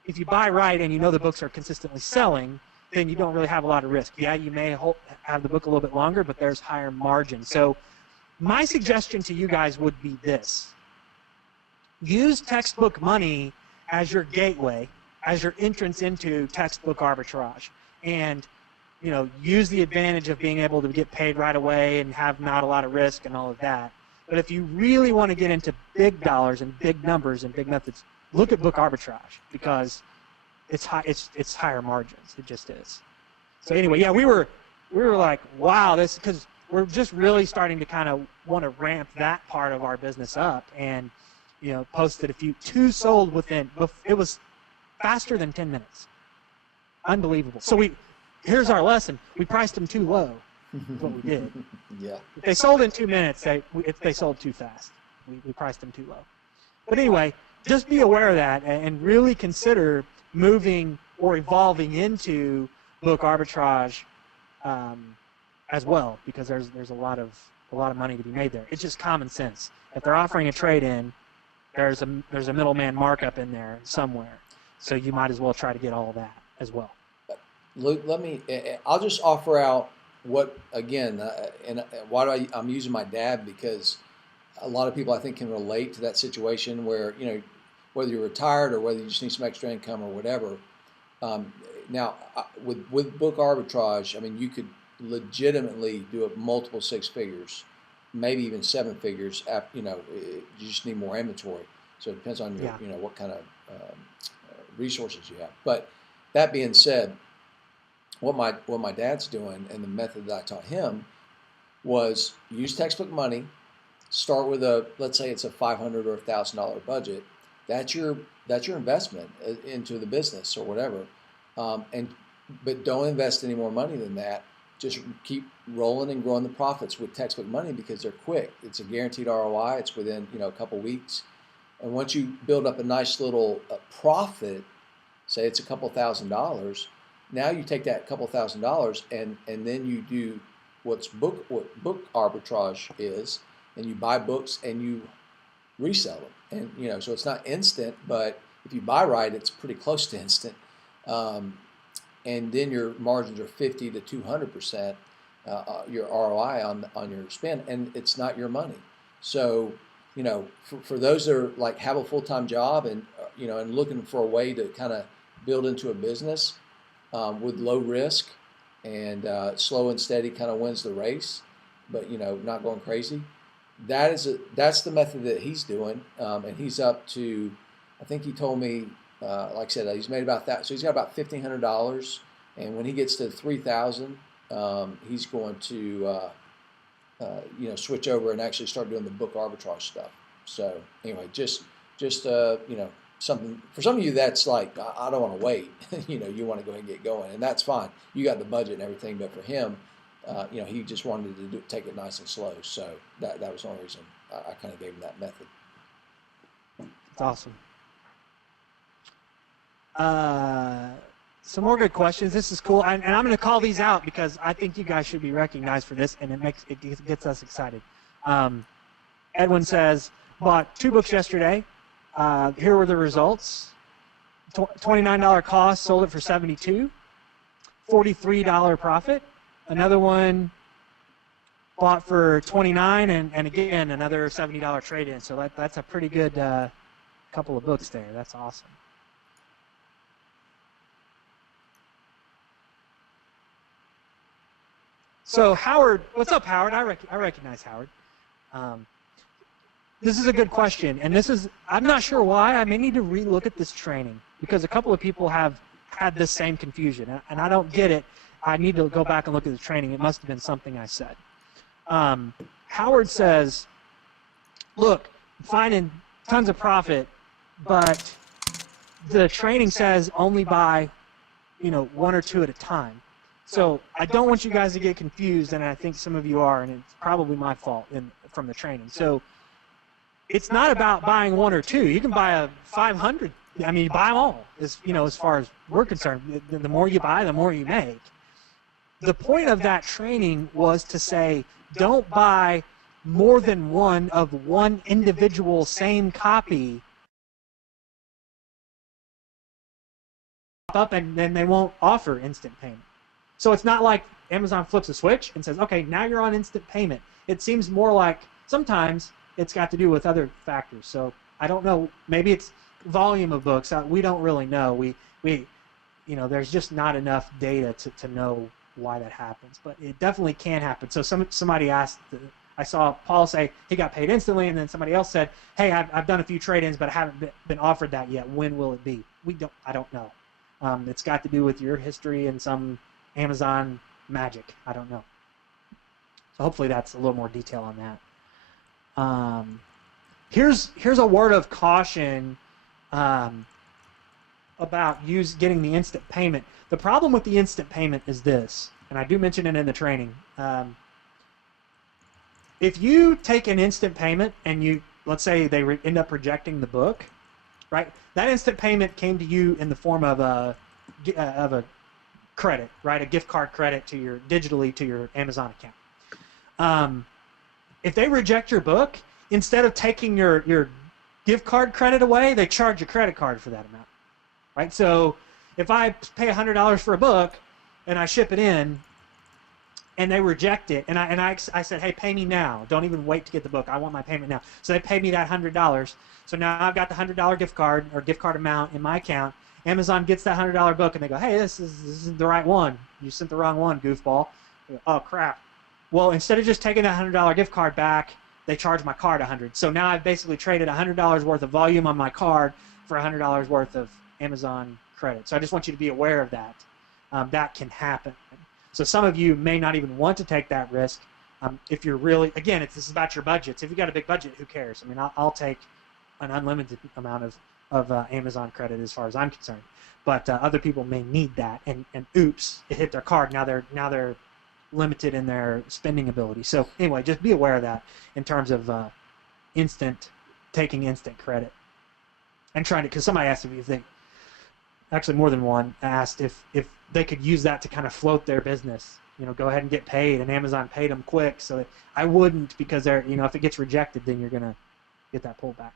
if you buy right and you know the books are consistently selling, then you don't really have a lot of risk. Yeah, you may have the book a little bit longer, but there's higher margin. So my suggestion to you guys would be this. Use textbook money as your gateway, as your entrance into textbook arbitrage. And, use the advantage of being able to get paid right away and have not a lot of risk and all of that. But if you really want to get into big dollars and big numbers and big methods, look at book arbitrage because it's higher margins. It just is. So anyway, we were like, wow, because we're just really starting to kind of want to ramp that part of our business up, and posted a few. 2 sold within. It was faster than 10 minutes. Unbelievable. So here's our lesson. We priced them too low. Is what we did. Yeah. If they sold in 2 minutes, they sold too fast. We priced them too low. But anyway, just be aware of that and really consider moving or evolving into book arbitrage as well, because there's a lot of money to be made there. It's just common sense. If they're offering a trade-in, there's a middleman markup in there somewhere, so you might as well try to get all of that as well. Luke, I'll just offer out what, again, and why I'm using my dad, because a lot of people I think can relate to that situation where, whether you're retired or whether you just need some extra income or whatever. Now, with book arbitrage, I mean, you could legitimately do it multiple six figures, maybe even seven figures. You just need more inventory. So it depends on your, what kind of resources you have. But that being said, what my dad's doing and the method that I taught him was use textbook money. Start with let's say it's a $500 or $1,000 budget. That's your investment into the business or whatever. But don't invest any more money than that. Just keep rolling and growing the profits with textbook money, because they're quick. It's a guaranteed ROI. It's within a couple weeks. And once you build up a nice little profit, say it's a couple $1,000, now you take that couple $1,000 and then you do what book arbitrage is, and you buy books and you resell them. And so it's not instant, but if you buy right, it's pretty close to instant. And then your margins are 50 to 200%, your ROI on your spend, and it's not your money. So, for those that are like have a full-time job and and looking for a way to kind of build into a business with low risk and slow and steady kind of wins the race, but not going crazy. That's the method that he's doing, and he's up to, I think he told me, like I said, he's made about that. So he's got about $1,500, and when he gets to 3,000, he's going to switch over and actually start doing the book arbitrage stuff. So anyway, just something for some of you that's like, I don't want to wait. You want to go ahead and get going, and that's fine. You got the budget and everything, but for him, he just wanted to take it nice and slow. So that was the only reason I kind of gave him that method. That's awesome. Some more good questions. This is cool, and I'm going to call these out because I think you guys should be recognized for this, and it gets us excited. Edwin says, bought 2 books yesterday. Here were the results. $29 cost, sold it for $72. $43 profit. Another one bought for $29, and again another $70 trade-in. So that's a pretty good couple of books there. That's awesome. So Howard, what's up, Howard? I recognize Howard. This is a good question, and I'm not sure why. I may need to relook at this training because a couple of people have had this same confusion, and I don't get it. I need to go back and look at the training. It must have been something I said. Howard says, look, finding tons of profit, but the training says only buy, 1 or 2 at a time. So I don't want you guys to get confused, and I think some of you are, and it's probably my fault from the training. So it's not about buying 1 or 2. You can buy a 500. I mean, you buy them all. As far as we're concerned, the more you buy, the more you make. The point of that training was to say, don't buy more than one of one individual same copy up, and then they won't offer instant payment. So it's not like Amazon flips a switch and says, okay, now you're on instant payment. It seems more like sometimes it's got to do with other factors. So I don't know. Maybe it's volume of books. We don't really know. We there's just not enough data to know why that happens. But it definitely can happen. So somebody asked, I saw Paul say he got paid instantly, and then somebody else said, hey, I've done a few trade-ins, but I haven't been offered that yet. When will it be? I don't know. It's got to do with your history and some Amazon magic. I don't know. So hopefully that's a little more detail on that. Here's a word of caution about getting the instant payment. The problem with the instant payment is this, and I do mention it in the training. If you take an instant payment and let's say they end up rejecting the book, right? That instant payment came to you in the form of a credit, right? A gift card credit to your digitally to your Amazon account. If they reject your book, instead of taking your gift card credit away, they charge your credit card for that amount, right? So if I pay $100 for a book and I ship it in, and they reject it, and I said, hey, pay me now. Don't even wait to get the book. I want my payment now. So they paid me that $100. So now I've got the $100 gift card or gift card amount in my account. Amazon gets that $100 book, and they go, hey, this isn't the right one. You sent the wrong one, goofball. Go, oh, crap. Well, instead of just taking that $100 gift card back, they charge my card $100. So now I've basically traded $100 worth of volume on my card for $100 worth of Amazon credit. So I just want you to be aware of that. That can happen. So some of you may not even want to take that risk. If you're really, again, this is about your budgets. If you've got a big budget, who cares? I mean, I'll take an unlimited amount of Amazon credit as far as I'm concerned. But other people may need that, and oops, it hit their card. Now they're limited in their spending ability. So anyway, just be aware of that in terms of taking instant credit and trying to, because somebody asked if they, actually more than one asked if they could use that to kind of float their business, go ahead and get paid, and Amazon paid them quick. So I wouldn't, because they're, if it gets rejected, then you're going to get that pulled back.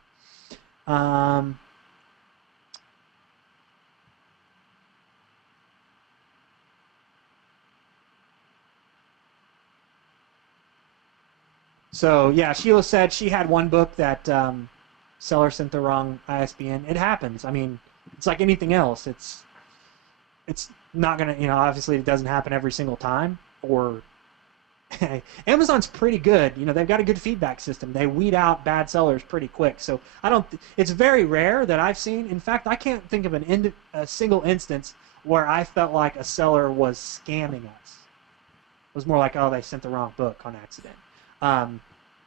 So yeah, Sheila said she had one book that seller sent the wrong ISBN. It happens. I mean, it's like anything else. It's not gonna, obviously it doesn't happen every single time. Or Amazon's pretty good. They've got a good feedback system. They weed out bad sellers pretty quick. So it's very rare that I've seen. In fact, I can't think of a single instance where I felt like a seller was scamming us. It was more like, oh, they sent the wrong book on accident.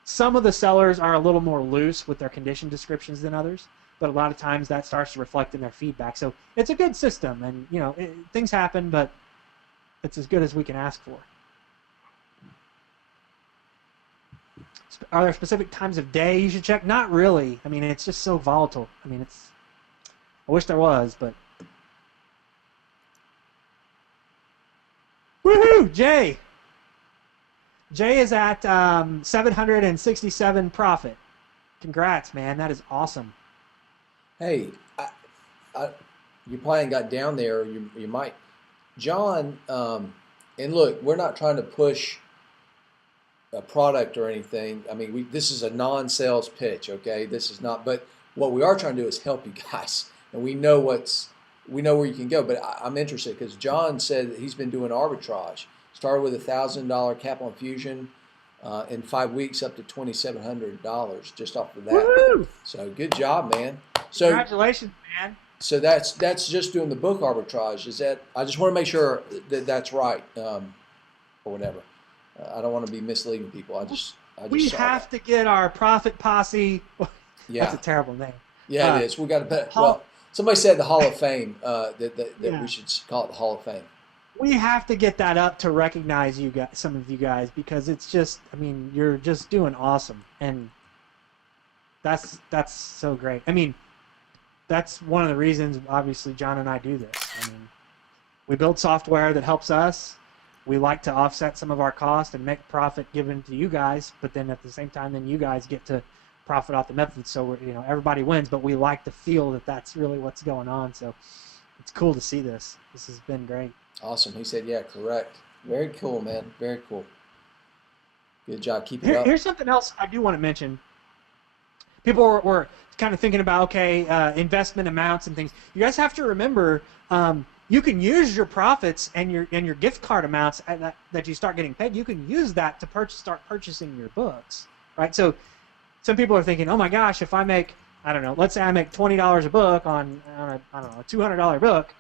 Some of the sellers are a little more loose with their condition descriptions than others, but a lot of times that starts to reflect in their feedback. So it's a good system, and things happen, but it's as good as we can ask for. Are there specific times of day you should check? Not really. I mean, it's just so volatile. I mean, I wish there was, but. Woohoo, Jay! Jay is at 767 profit. Congrats, man. That is awesome. Hey, you probably got down there. You might. John, and look, we're not trying to push a product or anything. I mean, this is a non-sales pitch, okay? This is not, but what we are trying to do is help you guys. And we know where you can go. But I'm interested because John said that he's been doing arbitrage. Started with $1,000 capital infusion in 5 weeks up to $2,700 just off of that. Woo-hoo! So good job, man. So congratulations, man. So that's just doing the book arbitrage. Is that? I just want to make sure that that's right, or whatever. I don't want to be misleading people. We have to get our profit posse. Yeah, that's a terrible name. Yeah, it is. We got to bet. Well, somebody said the Hall of Fame. That we should call it the Hall of Fame. We have to get that up to recognize you guys, some of you guys, because it's just, I mean, you're just doing awesome, and that's so great. I mean, that's one of the reasons, obviously, John and I do this. I mean, we build software that helps us. We like to offset some of our costs and make profit given to you guys, but then at the same time, then you guys get to profit off the method. So everybody wins, but we like to feel that that's really what's going on. So it's cool to see this. This has been great. Awesome. He said, yeah, correct. Very cool, man. Very cool. Good job. Keep it up. Here's something else I do want to mention. People were kind of thinking about, okay, investment amounts and things. You guys have to remember, you can use your profits and your gift card amounts that you start getting paid. You can use that to start purchasing your books, right? So some people are thinking, oh my gosh, if I make, I don't know, let's say I make $20 a book on a $200 book,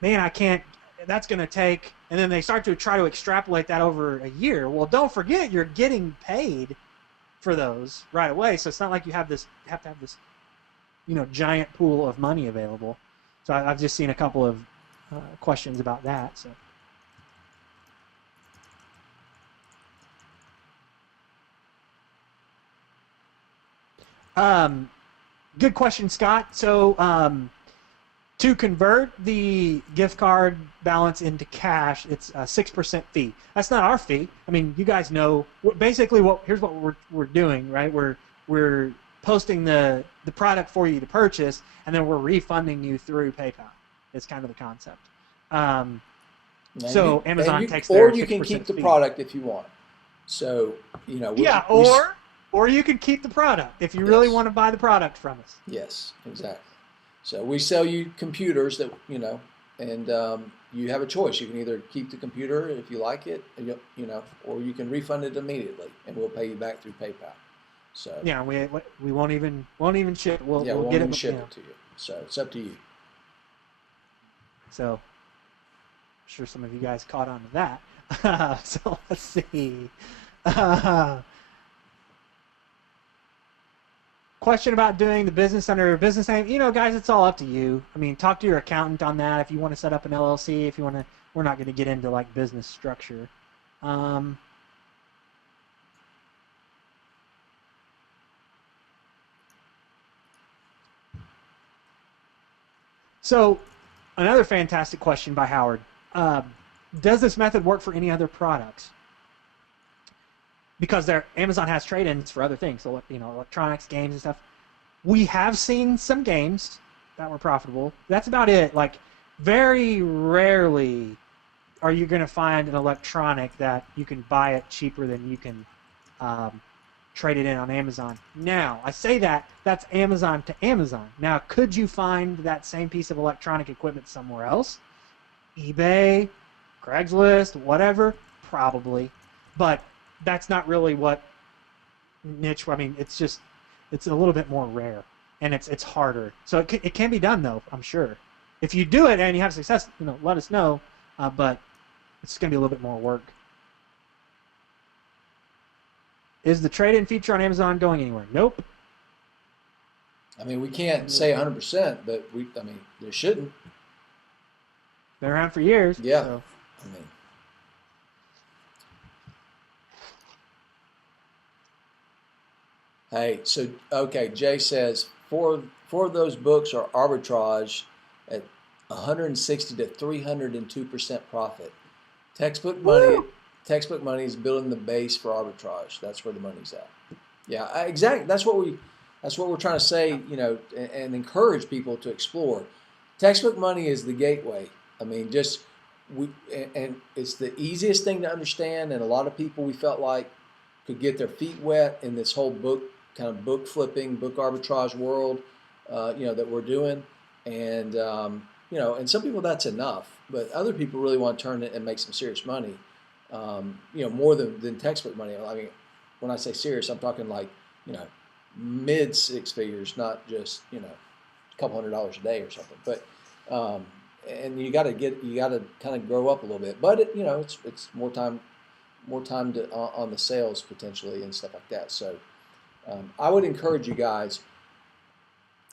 man, I can't, that's going to take, and then they start to try to extrapolate that over a year. Well, don't forget you're getting paid for those right away. So it's not like you have to have this, giant pool of money available. So I've just seen a couple of questions about that. So, good question, Scott. So, To convert the gift card balance into cash, it's a 6% fee. That's not our fee. I mean, you guys know basically here's what we're doing, right? We're posting the product for you to purchase, and then we're refunding you through PayPal. It's kind of the concept. So Amazon takes their 6% or you can keep the fee. product if you want. So or you can keep the product if you really want to buy the product from us. Yes, exactly. So we sell you computers that, and you have a choice. You can either keep the computer if you like it, or you can refund it immediately, and we'll pay you back through PayPal. So yeah, we won't even ship. We'll won't get even it, ship it to you. So it's up to you. So I'm sure some of you guys caught on to that. So let's see. Question about doing the business under a business name. Guys, it's all up to you. I mean, talk to your accountant on that if you want to set up an LLC. If you want to, we're not going to get into like business structure. So, another fantastic question by Howard. Does this method work for any other products? Because Amazon has trade-ins for other things, so electronics, games, and stuff. We have seen some games that were profitable. That's about it. Like, very rarely are you going to find an electronic that you can buy it cheaper than you can trade it in on Amazon. Now, I say that's Amazon to Amazon. Now, could you find that same piece of electronic equipment somewhere else? eBay, Craigslist, whatever? Probably. But that's not really what niche. I mean, it's a little bit more rare, and it's harder. So it can be done though, I'm sure. If you do it and you have success, let us know. But it's going to be a little bit more work. Is the trade-in feature on Amazon going anywhere? Nope. I mean, we can't say 100%, but there shouldn't. Been around for years. Yeah. So. I mean. Hey, so okay, Jay says four of those books are arbitrage at 160 to 302% profit. Textbook money is building the base for arbitrage. That's where the money's at. Yeah, exactly. That's what we're trying to say, and encourage people to explore. Textbook money is the gateway. I mean, and it's the easiest thing to understand, and a lot of people we felt like could get their feet wet in this whole book flipping, book arbitrage world, that we're doing, and and some people that's enough, but other people really want to turn it and make some serious money, more than textbook money. I mean, when I say serious, I'm talking like mid six figures, not just a couple $100 a day or something, but. And you got to kind of grow up a little bit, but it's more time to on the sales potentially and stuff like that. So I would encourage you guys,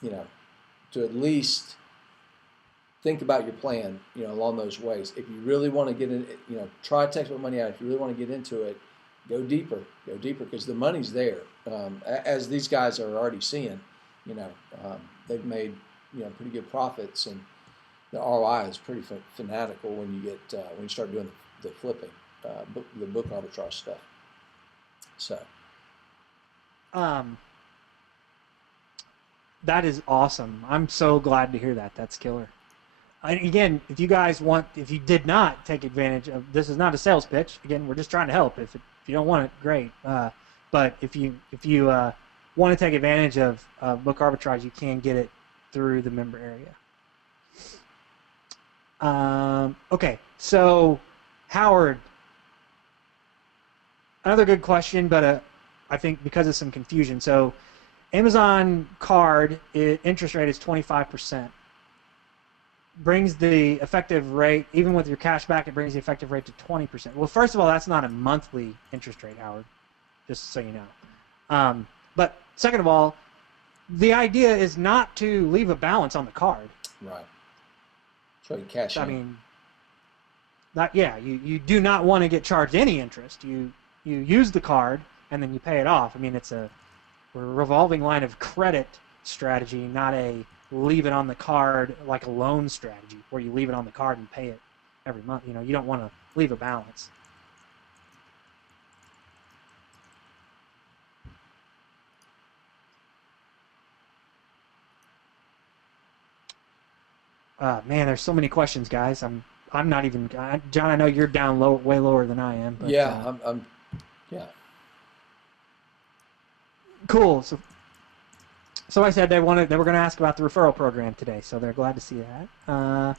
to at least think about your plan, along those ways. If you really want to get in, try textbook money out. If you really want to get into it, go deeper because the money's there. As these guys are already seeing, they've made pretty good profits, and the ROI is pretty fanatical when you start doing the flipping, the book arbitrage stuff. So, that is awesome. I'm so glad to hear that. That's killer. And again, if you did not take advantage of, this is not a sales pitch. Again, we're just trying to help. If you don't want it, great. But if you want to take advantage of book arbitrage, you can get it through the member area. Okay, so Howard, another good question, but I think because of some confusion. So Amazon card interest rate is 25%. Brings the effective rate, even with your cash back, it brings the effective rate to 20%. Well, first of all, that's not a monthly interest rate, Howard, just so you know. But second of all, the idea is not to leave a balance on the card. Right. So you cash in. I mean, you do not want to get charged any interest. You use the card and then you pay it off. I mean, we're a revolving line of credit strategy, not a leave it on the card like a loan strategy, where you leave it on the card and pay it every month. You know, you don't want to leave a balance. Man, there's so many questions, guys. I'm not even John. I know you're down low, way lower than I am. But, yeah, yeah. Cool. So I said they were going to ask about the referral program today, so they're glad to see that.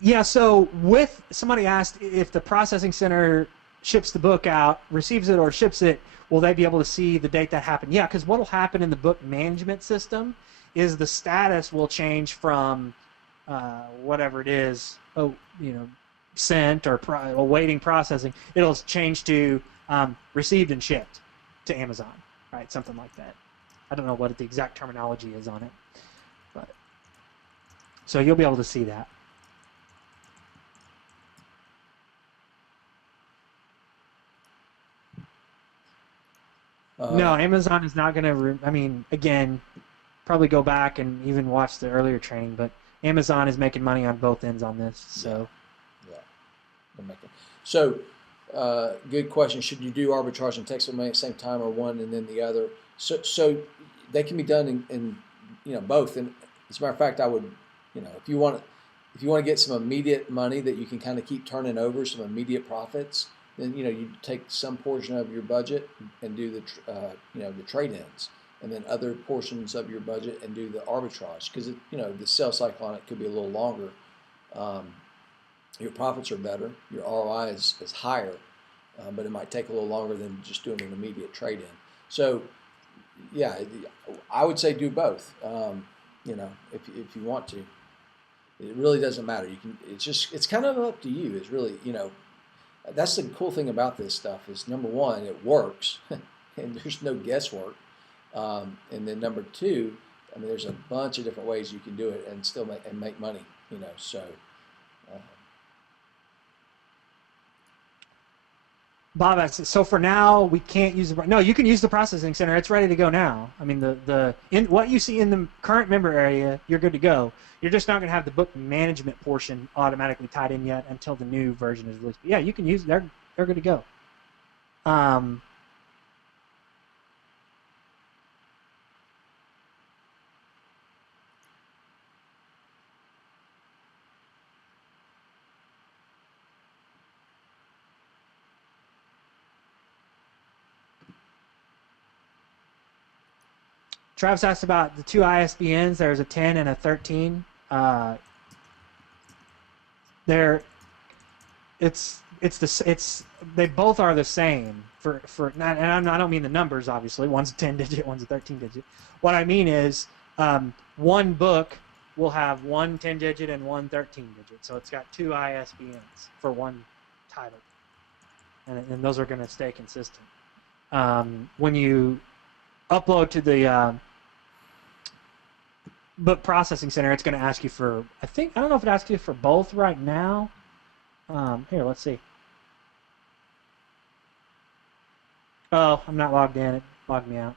Yeah. So with somebody asked if the processing center ships the book out, receives it, or ships it, will they be able to see the date that happened? Yeah, because what will happen in the book management system is the status will change from whatever it is, sent or awaiting processing. It'll change to received and shipped to Amazon, right? Something like that. I don't know what the exact terminology is on it, but so you'll be able to see that. No, Amazon is not going to. I mean, again, probably go back and even watch the earlier training, but Amazon is making money on both ends on this. So, yeah. So, good question. Should you do arbitrage and text money at the same time, or one and then the other? So they can be done in both. And as a matter of fact, I would, if you want to get some immediate money that you can kind of keep turning over, some immediate profits, then you take some portion of your budget and do the trade-ins, and then other portions of your budget and do the arbitrage, because the sales cycle on it could be a little longer. Your profits are better, your ROI is higher, but it might take a little longer than just doing an immediate trade-in. So, yeah, I would say do both. If you want to, it really doesn't matter. You can. It's kind of up to you. It's really That's the cool thing about this stuff is, number one, it works, and there's no guesswork. And then number two, I mean, there's a bunch of different ways you can do it and still make money. So. Bob asks, so for now we can't use no, you can use the processing center. It's ready to go now. I mean, what you see in the current member area, you're good to go. You're just not going to have the book management portion automatically tied in yet until the new version is released. But yeah, you can use. They're good to go. Travis asked about the two ISBNs. There's a 10 and a 13. They both are the same and I don't mean the numbers, obviously. One's a 10 digit, one's a 13 digit. What I mean is one book will have one 10 digit and one 13 digit. So it's got two ISBNs for one title. And those are going to stay consistent. When you upload to the book processing center, it's going to ask you for, I don't know if it asks you for both right now. Here, let's see. Oh, I'm not logged in. It logged me out.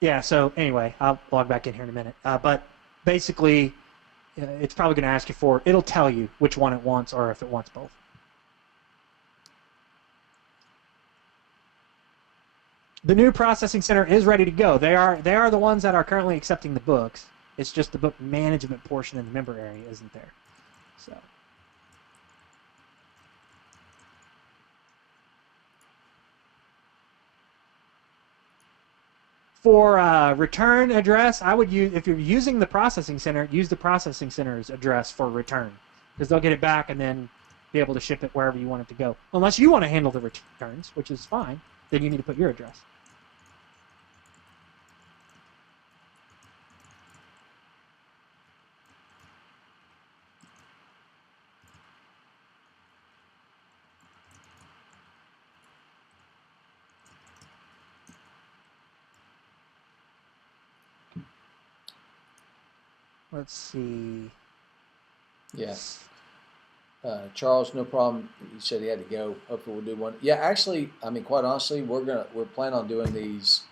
Yeah, so anyway, I'll log back in here in a minute. But basically, it's probably going to ask you for, it'll tell you which one it wants or if it wants both. The new processing center is ready to go. They are the ones that are currently accepting the books. It's just the book management portion in the member area isn't there. So. For return address, I would use, if you're using the processing center, use the processing center's address for return, because they'll get it back and then be able to ship it wherever you want it to go. Unless you want to handle the returns, which is fine, then you need to put your address. Let's see. Yes. Charles, no problem. He said he had to go. Hopefully we'll do one. Yeah, actually, I mean, quite honestly, we're planning on doing these.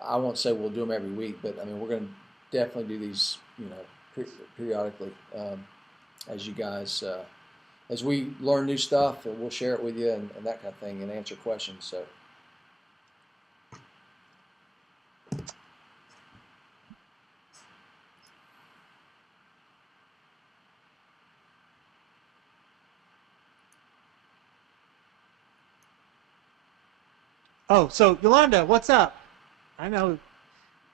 I won't say we'll do them every week, but I mean, we're going to definitely do these, periodically, as you guys, as we learn new stuff, and we'll share it with you and that kind of thing, and answer questions. So. Oh, so Yolanda, what's up? I know,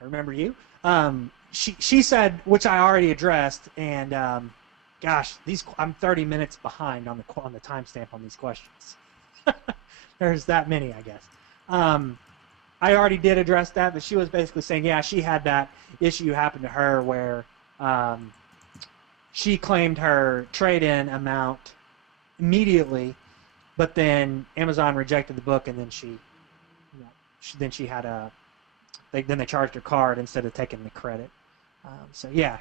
I remember you. She said, which I already addressed, and gosh, I'm 30 minutes behind on the timestamp on these questions. There's that many, I guess. I already did address that, but she was basically saying, yeah, she had that issue happen to her where she claimed her trade-in amount immediately, but then Amazon rejected the book, and then she had then they charged her card instead of taking the credit. So yeah,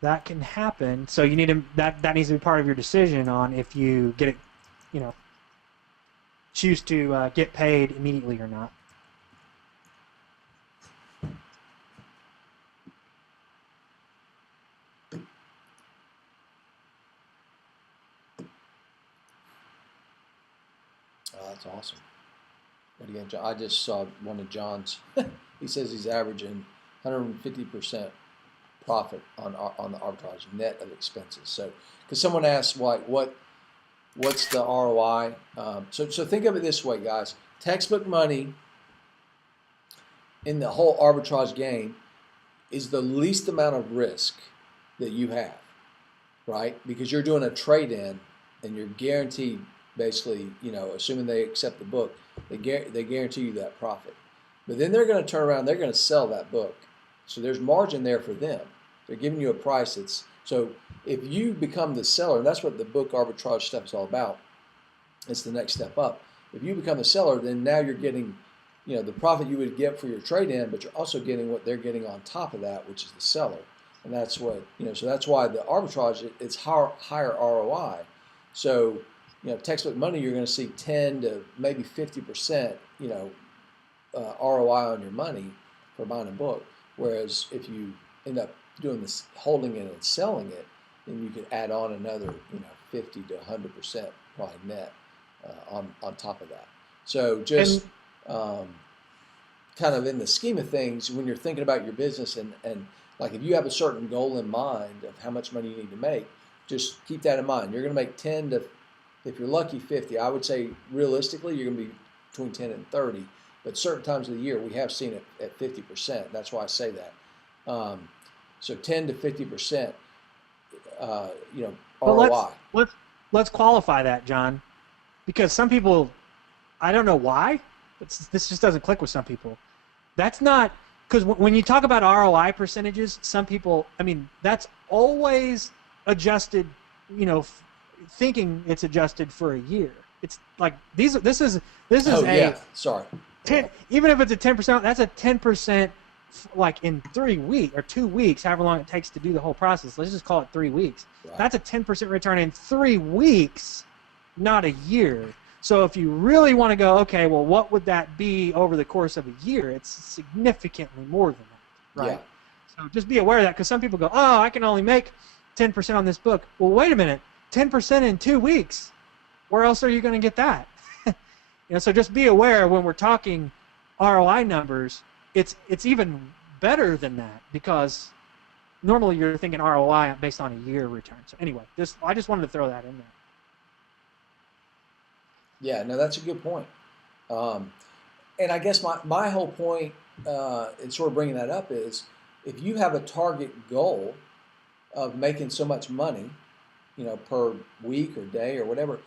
that can happen. So you need that needs to be part of your decision on if you get it, choose to get paid immediately or not. Oh, that's awesome. But again, I just saw one of John's. He says he's averaging 150% profit on the arbitrage net of expenses. So, because someone asked what's the ROI? So think of it this way, guys. Textbook money in the whole arbitrage game is the least amount of risk that you have, right? Because you're doing a trade-in and you're guaranteed, basically, assuming they accept the book, they guarantee you that profit. But then they're going to turn around, they're going to sell that book. So there's margin there for them. They're giving you a price so if you become the seller, and that's what the book arbitrage stuff is all about, it's the next step up. If you become the seller, then now you're getting, the profit you would get for your trade-in, but you're also getting what they're getting on top of that, which is the seller. And that's what, so that's why the arbitrage, it's higher ROI. So, textbook money, you're going to see 10 to maybe 50%, ROI on your money for buying a book. Whereas if you end up doing this, holding it and selling it, then you could add on another, 50 to 100% probably net on top of that. So just kind of in the scheme of things, when you're thinking about your business and like if you have a certain goal in mind of how much money you need to make, just keep that in mind. You're going to make 10 to, if you're lucky, 50. I would say realistically you're going to be between 10 and 30. But certain times of the year we have seen it at 50%. That's why I say that. So 10 to 50%, ROI. Let's qualify that, John, because some people, I don't know why, but this just doesn't click with some people. That's not, because when you talk about ROI percentages, some people, that's always adjusted, thinking it's adjusted for a year. It's like this is sorry. 10, even if it's a 10%, that's a 10% like in 3 weeks or 2 weeks, however long it takes to do the whole process. Let's just call it 3 weeks. Right. That's a 10% return in 3 weeks, not a year. So if you really want to go, okay, well, what would that be over the course of a year? It's significantly more than that, right? Yeah. So just be aware of that, because some people go, oh, I can only make 10% on this book. Well, wait a minute, 10% in 2 weeks. Where else are you going to get that? So just be aware when we're talking ROI numbers, it's even better than that, because normally you're thinking ROI based on a year return. So anyway, I just wanted to throw that in there. Yeah, no, that's a good point. And I guess my whole point in sort of bringing that up is, if you have a target goal of making so much money, per week or day or whatever,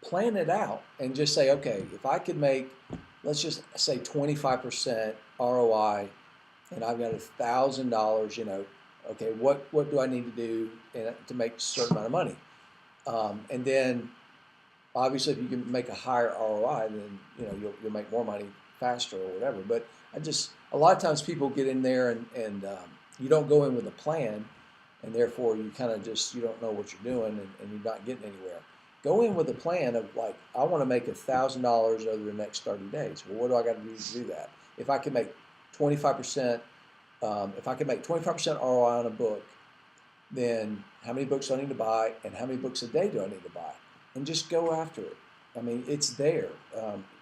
plan it out and just say, okay, if I could make, let's just say 25% ROI, and I've got $1,000, okay, what do I need to do to make a certain amount of money? And then obviously if you can make a higher ROI, then you'll make more money faster or whatever. But a lot of times people get in there and you don't go in with a plan, and therefore you kind of just, you don't know what you're doing, and you're not getting anywhere. Go in with a plan of like, I want to make $1,000 over the next 30 days. Well, what do I got to do to do that? If I can make 25%, if I can make 25% ROI on a book, then how many books do I need to buy, and how many books a day do I need to buy? And just go after it. I mean, it's there.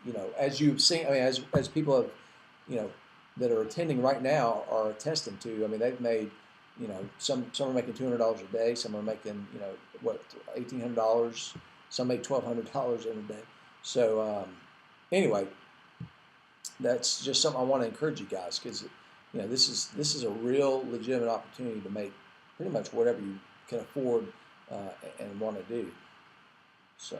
You know, as you've seen, I mean, as people have, you know, that are attending right now are attesting to. I mean, they've made, you know, some are making $200 a day, some are making, you know, what, $1,800, some make $1,200 in a day. So anyway, that's just something I want to encourage you guys, because, you know, this is a real legitimate opportunity to make pretty much whatever you can afford and want to do. So.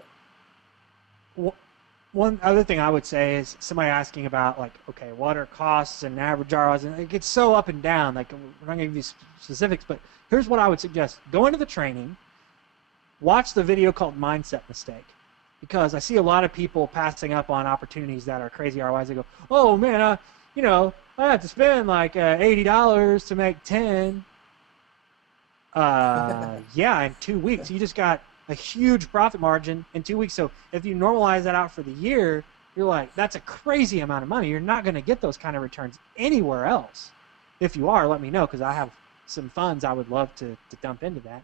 One other thing I would say is somebody asking about, like, okay, what are costs and average ROIs, and it gets so up and down. Like, we're not going to give you specifics, but here's what I would suggest: go into the training, watch the video called Mindset Mistake, because I see a lot of people passing up on opportunities that are crazy ROIs. They go, oh man, you know, I have to spend like $80 to make 10. Yeah, in 2 weeks you just got a huge profit margin in 2 weeks. So if you normalize that out for the year, you're like, that's a crazy amount of money. You're not going to get those kind of returns anywhere else. If you are, let me know, because I have some funds I would love to dump into that.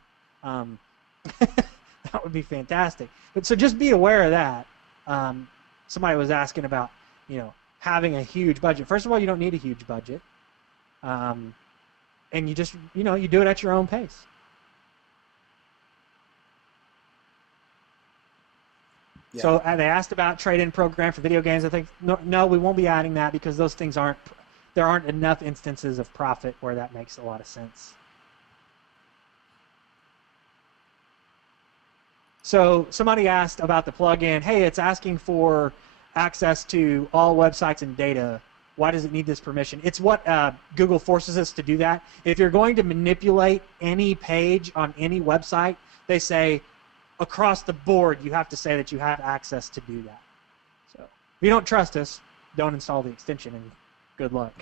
That would be fantastic. But so just be aware of that. Somebody was asking about, you know, having a huge budget. First of all, you don't need a huge budget. And you just, you know, you do it at your own pace. Yeah. So they asked about trade-in program for video games. I think no, we won't be adding that, because those things there aren't enough instances of profit where that makes a lot of sense. So somebody asked about the plugin. Hey, it's asking for access to all websites and data. Why does it need this permission? It's what Google forces us to do that. If you're going to manipulate any page on any website, they say, across the board, you have to say that you have access to do that. So if you don't trust us, don't install the extension, and good luck.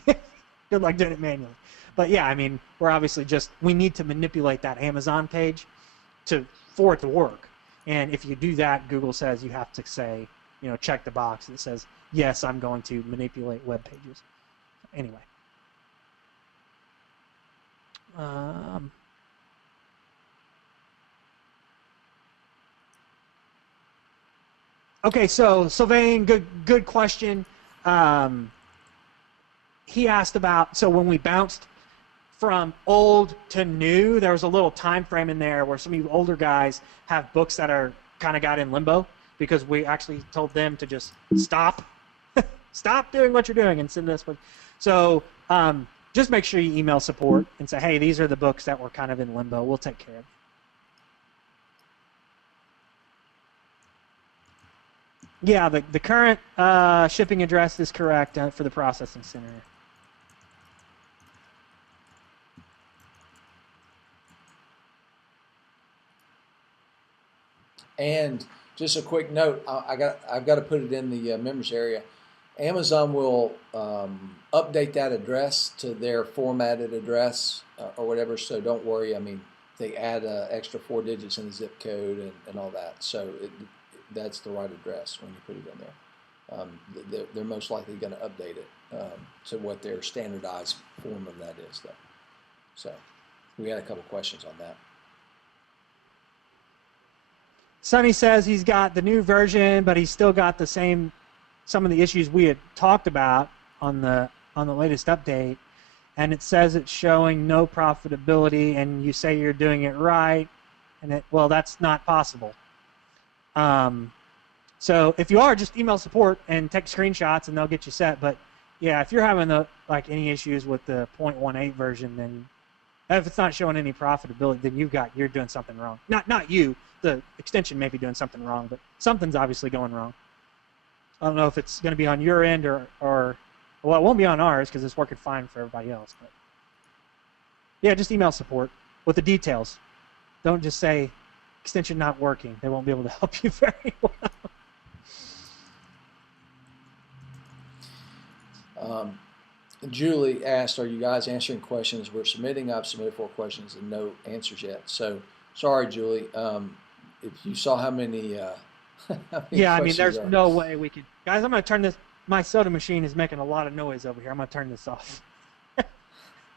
Good luck doing it manually. But yeah, I mean, we're obviously we need to manipulate that Amazon page for it to work. And if you do that, Google says you have to say, you know, check the box that says, yes, I'm going to manipulate web pages. Anyway. Okay, so Sylvain, good question. He asked about, so when we bounced from old to new, there was a little time frame in there where some of you older guys have books that are kind of got in limbo, because we actually told them to just stop doing what you're doing and send this book. So just make sure you email support and say, hey, these are the books that were kind of in limbo. We'll take care of it. Yeah, the current shipping address is correct for the processing center. And just a quick note, I've got to put it in the members area. Amazon will update that address to their formatted address or whatever, so don't worry. I mean, they add extra 4 digits in the zip code and all that, so that's the right address when you put it in there. They're most likely going to update it to what their standardized form of that is, though. So we had a couple questions on that. Sonny says he's got the new version, but he's still got some of the issues we had talked about on the latest update, and it says it's showing no profitability, and you say you're doing it right, and well, that's not possible. So if you are, just email support and take screenshots, and they'll get you set. But yeah, if you're having any issues with the 0.18 version, then if it's not showing any profitability, then you're doing something wrong. Not you. The extension may be doing something wrong, but something's obviously going wrong. I don't know if it's going to be on your end or well, it won't be on ours because it's working fine for everybody else. But yeah, just email support with the details. Don't just say extension not working. They won't be able to help you very well. Julie asked, "Are you guys answering questions? We're submitting. I've submitted 4 questions and no answers yet." So sorry, Julie. If you saw how many, how many Yeah, I mean, questions there's there are. no way we could. Guys, I'm going to turn this. My soda machine is making a lot of noise over here. I'm going to turn this off.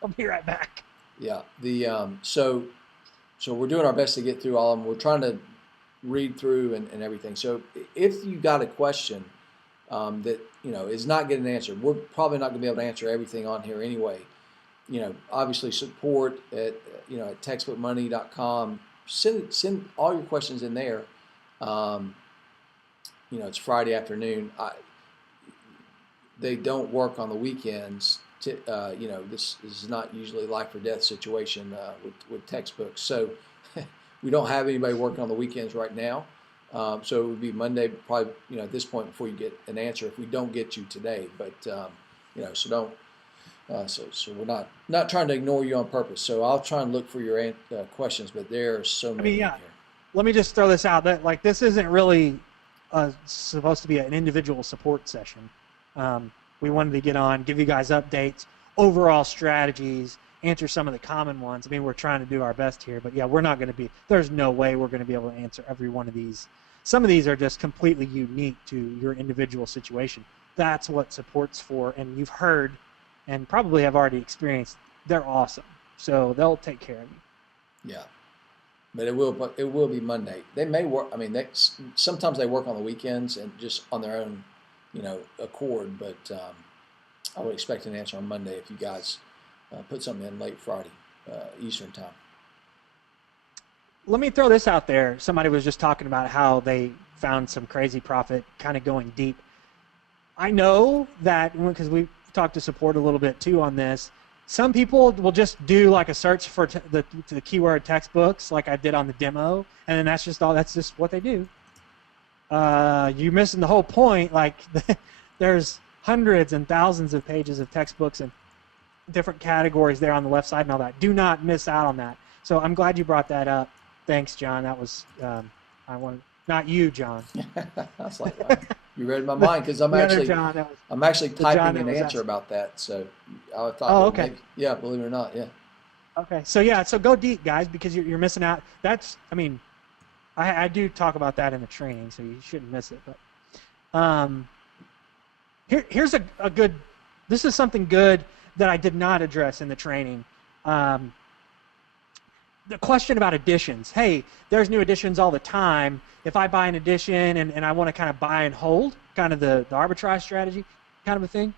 I'll be right back. Yeah. So we're doing our best to get through all of them. We're trying to read through and everything. So if you got a question that is not getting answered, we're probably not going to be able to answer everything on here anyway. Obviously support at textbookmoney.com. Send all your questions in there. It's Friday afternoon. They don't work on the weekends. This is not usually life or death situation with textbooks. So we don't have anybody working on the weekends right now. So it would be Monday, probably, at this point before you get an answer if we don't get you today. But, so don't, so we're not trying to ignore you on purpose. So I'll try and look for your questions, but there are so many in here. Let me just throw this out that this isn't really supposed to be an individual support session. We wanted to get on, give you guys updates, overall strategies, answer some of the common ones. I mean, we're trying to do our best here, but yeah, we're not going to be, there's no way we're going to be able to answer every one of these. Some of these are just completely unique to your individual situation. That's what support's for, and you've heard and probably have already experienced, they're awesome. So they'll take care of you. Yeah. But it will be Monday. They may work, I mean, sometimes they work on the weekends and just on their own, accord, but I would expect an answer on Monday if you guys put something in late Friday, Eastern time. Let me throw this out there. Somebody was just talking about how they found some crazy profit kind of going deep. I know that, because we talked to support a little bit too on this, some people will just do like a search for the keyword textbooks like I did on the demo, and then that's just what they do. You're missing the whole point. Like there's hundreds and thousands of pages of textbooks and different categories there on the left side and all that. Do not miss out on that. So I'm glad you brought that up. Thanks, John. That was not you, John. I was like, wow. You read my mind because I'm actually typing an answer about that. So I thought, oh, okay. Maybe, yeah, believe it or not, yeah. Okay, so go deep, guys, because you're missing out. That's, I mean, I do talk about that in the training, so you shouldn't miss it. But here's a good. This is something good that I did not address in the training. The question about editions. Hey, there's new editions all the time. If I buy an edition and I want to kind of buy and hold, kind of the arbitrage strategy kind of a thing,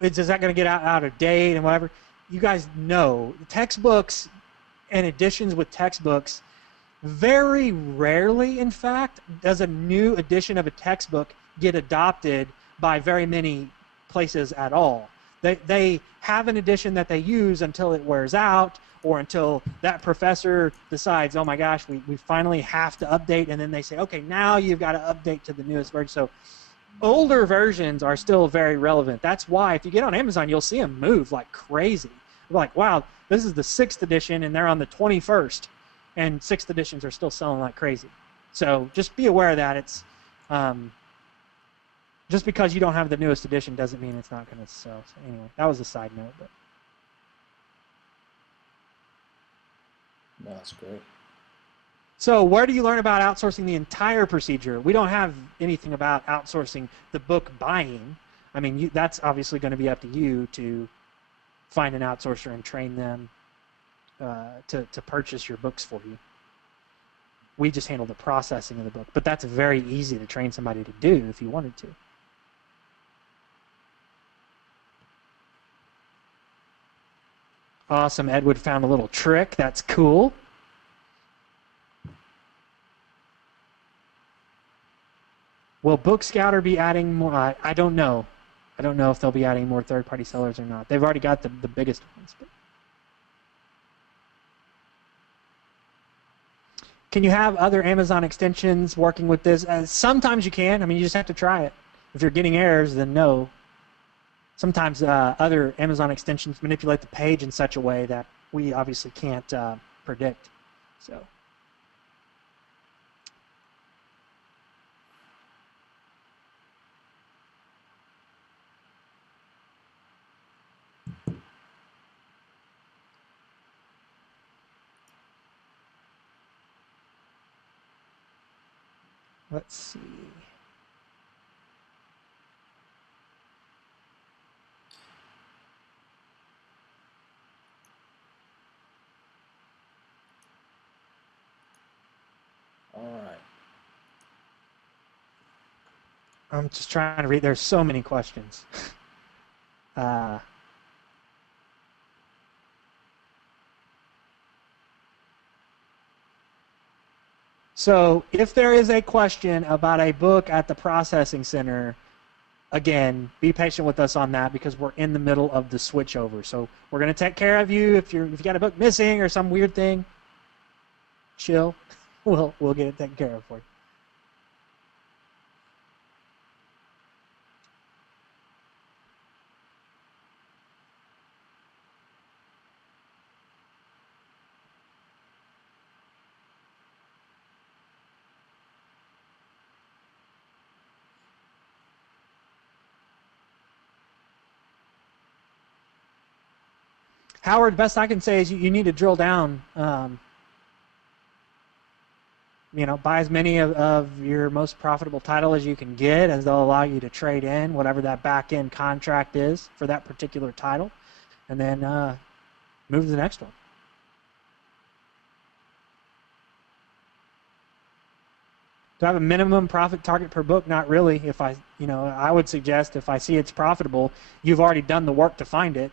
is that going to get out of date and whatever? You guys know textbooks and editions with textbooks, very rarely, in fact, does a new edition of a textbook get adopted by very many places at all. They have an edition that they use until it wears out, or until that professor decides, oh my gosh, we finally have to update, and then they say, okay, now you've got to update to the newest version. So older versions are still very relevant. That's why if you get on Amazon, you'll see them move like crazy. Like, wow, this is the 6th edition, and they're on the 21st, and 6th editions are still selling like crazy. So just be aware of that. It's just because you don't have the newest edition doesn't mean it's not going to sell. So anyway, that was a side note. But no, that's great. So where do you learn about outsourcing the entire procedure? We don't have anything about outsourcing the book buying. I mean, that's obviously going to be up to you to find an outsourcer and train them to purchase your books for you. We just handle the processing of the book, but that's very easy to train somebody to do if you wanted to. Awesome. Edward found a little trick. That's cool. Will BookScouter be adding more? I don't know. I don't know if they'll be adding more third-party sellers or not. They've already got the biggest ones. But can you have other Amazon extensions working with this? Sometimes you can. I mean, you just have to try it. If you're getting errors, then no. Sometimes other Amazon extensions manipulate the page in such a way that we obviously can't predict. So. Let's see. All right. I'm just trying to read. There's so many questions. So if there is a question about a book at the processing center, again, be patient with us on that because we're in the middle of the switchover. So we're going to take care of you. If you got a book missing or some weird thing, chill. We'll get it taken care of for you. Howard, best I can say is you need to drill down. Buy as many of your most profitable title as you can get, as they'll allow you to trade in whatever that back-end contract is for that particular title, and then move to the next one. Do I have a minimum profit target per book? Not really. If I would suggest if I see it's profitable, you've already done the work to find it.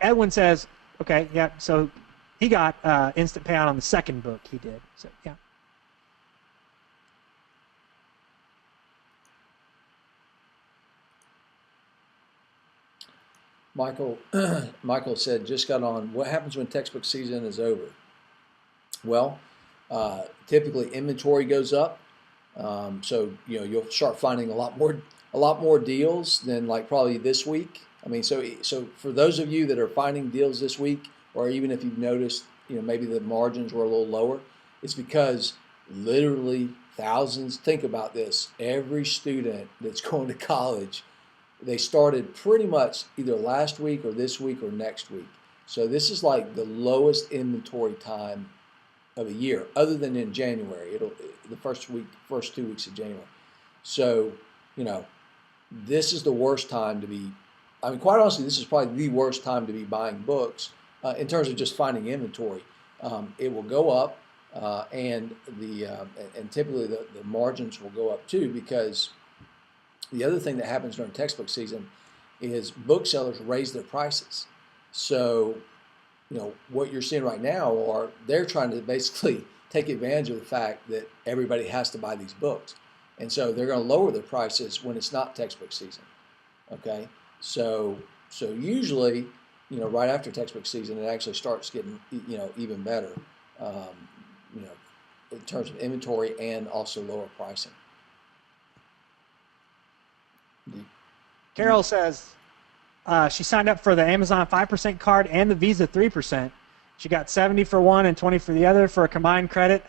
Edwin says, okay, yeah, so he got instant payout on the second book he did. So, yeah. Michael said, just got on. What happens when textbook season is over? Well, typically inventory goes up. So you'll start finding a lot more deals than like probably this week. I mean, so for those of you that are finding deals this week, or even if you've noticed, maybe the margins were a little lower, it's because literally thousands, think about this, every student that's going to college, they started pretty much either last week or this week or next week. So this is like the lowest inventory time of a year, other than in January. The first 2 weeks of January. So, this is the worst time to be. I mean, quite honestly, this is probably the worst time to be buying books in terms of just finding inventory. It will go up, and typically the margins will go up too, because the other thing that happens during textbook season is booksellers raise their prices. So, what you're seeing right now are they're trying to basically take advantage of the fact that everybody has to buy these books, and so they're going to lower their prices when it's not textbook season. Okay. So usually, right after textbook season, it actually starts getting, even better, in terms of inventory and also lower pricing. Carol says she signed up for the Amazon 5% card and the Visa 3%. She got 70 for one and 20 for the other for a combined credit,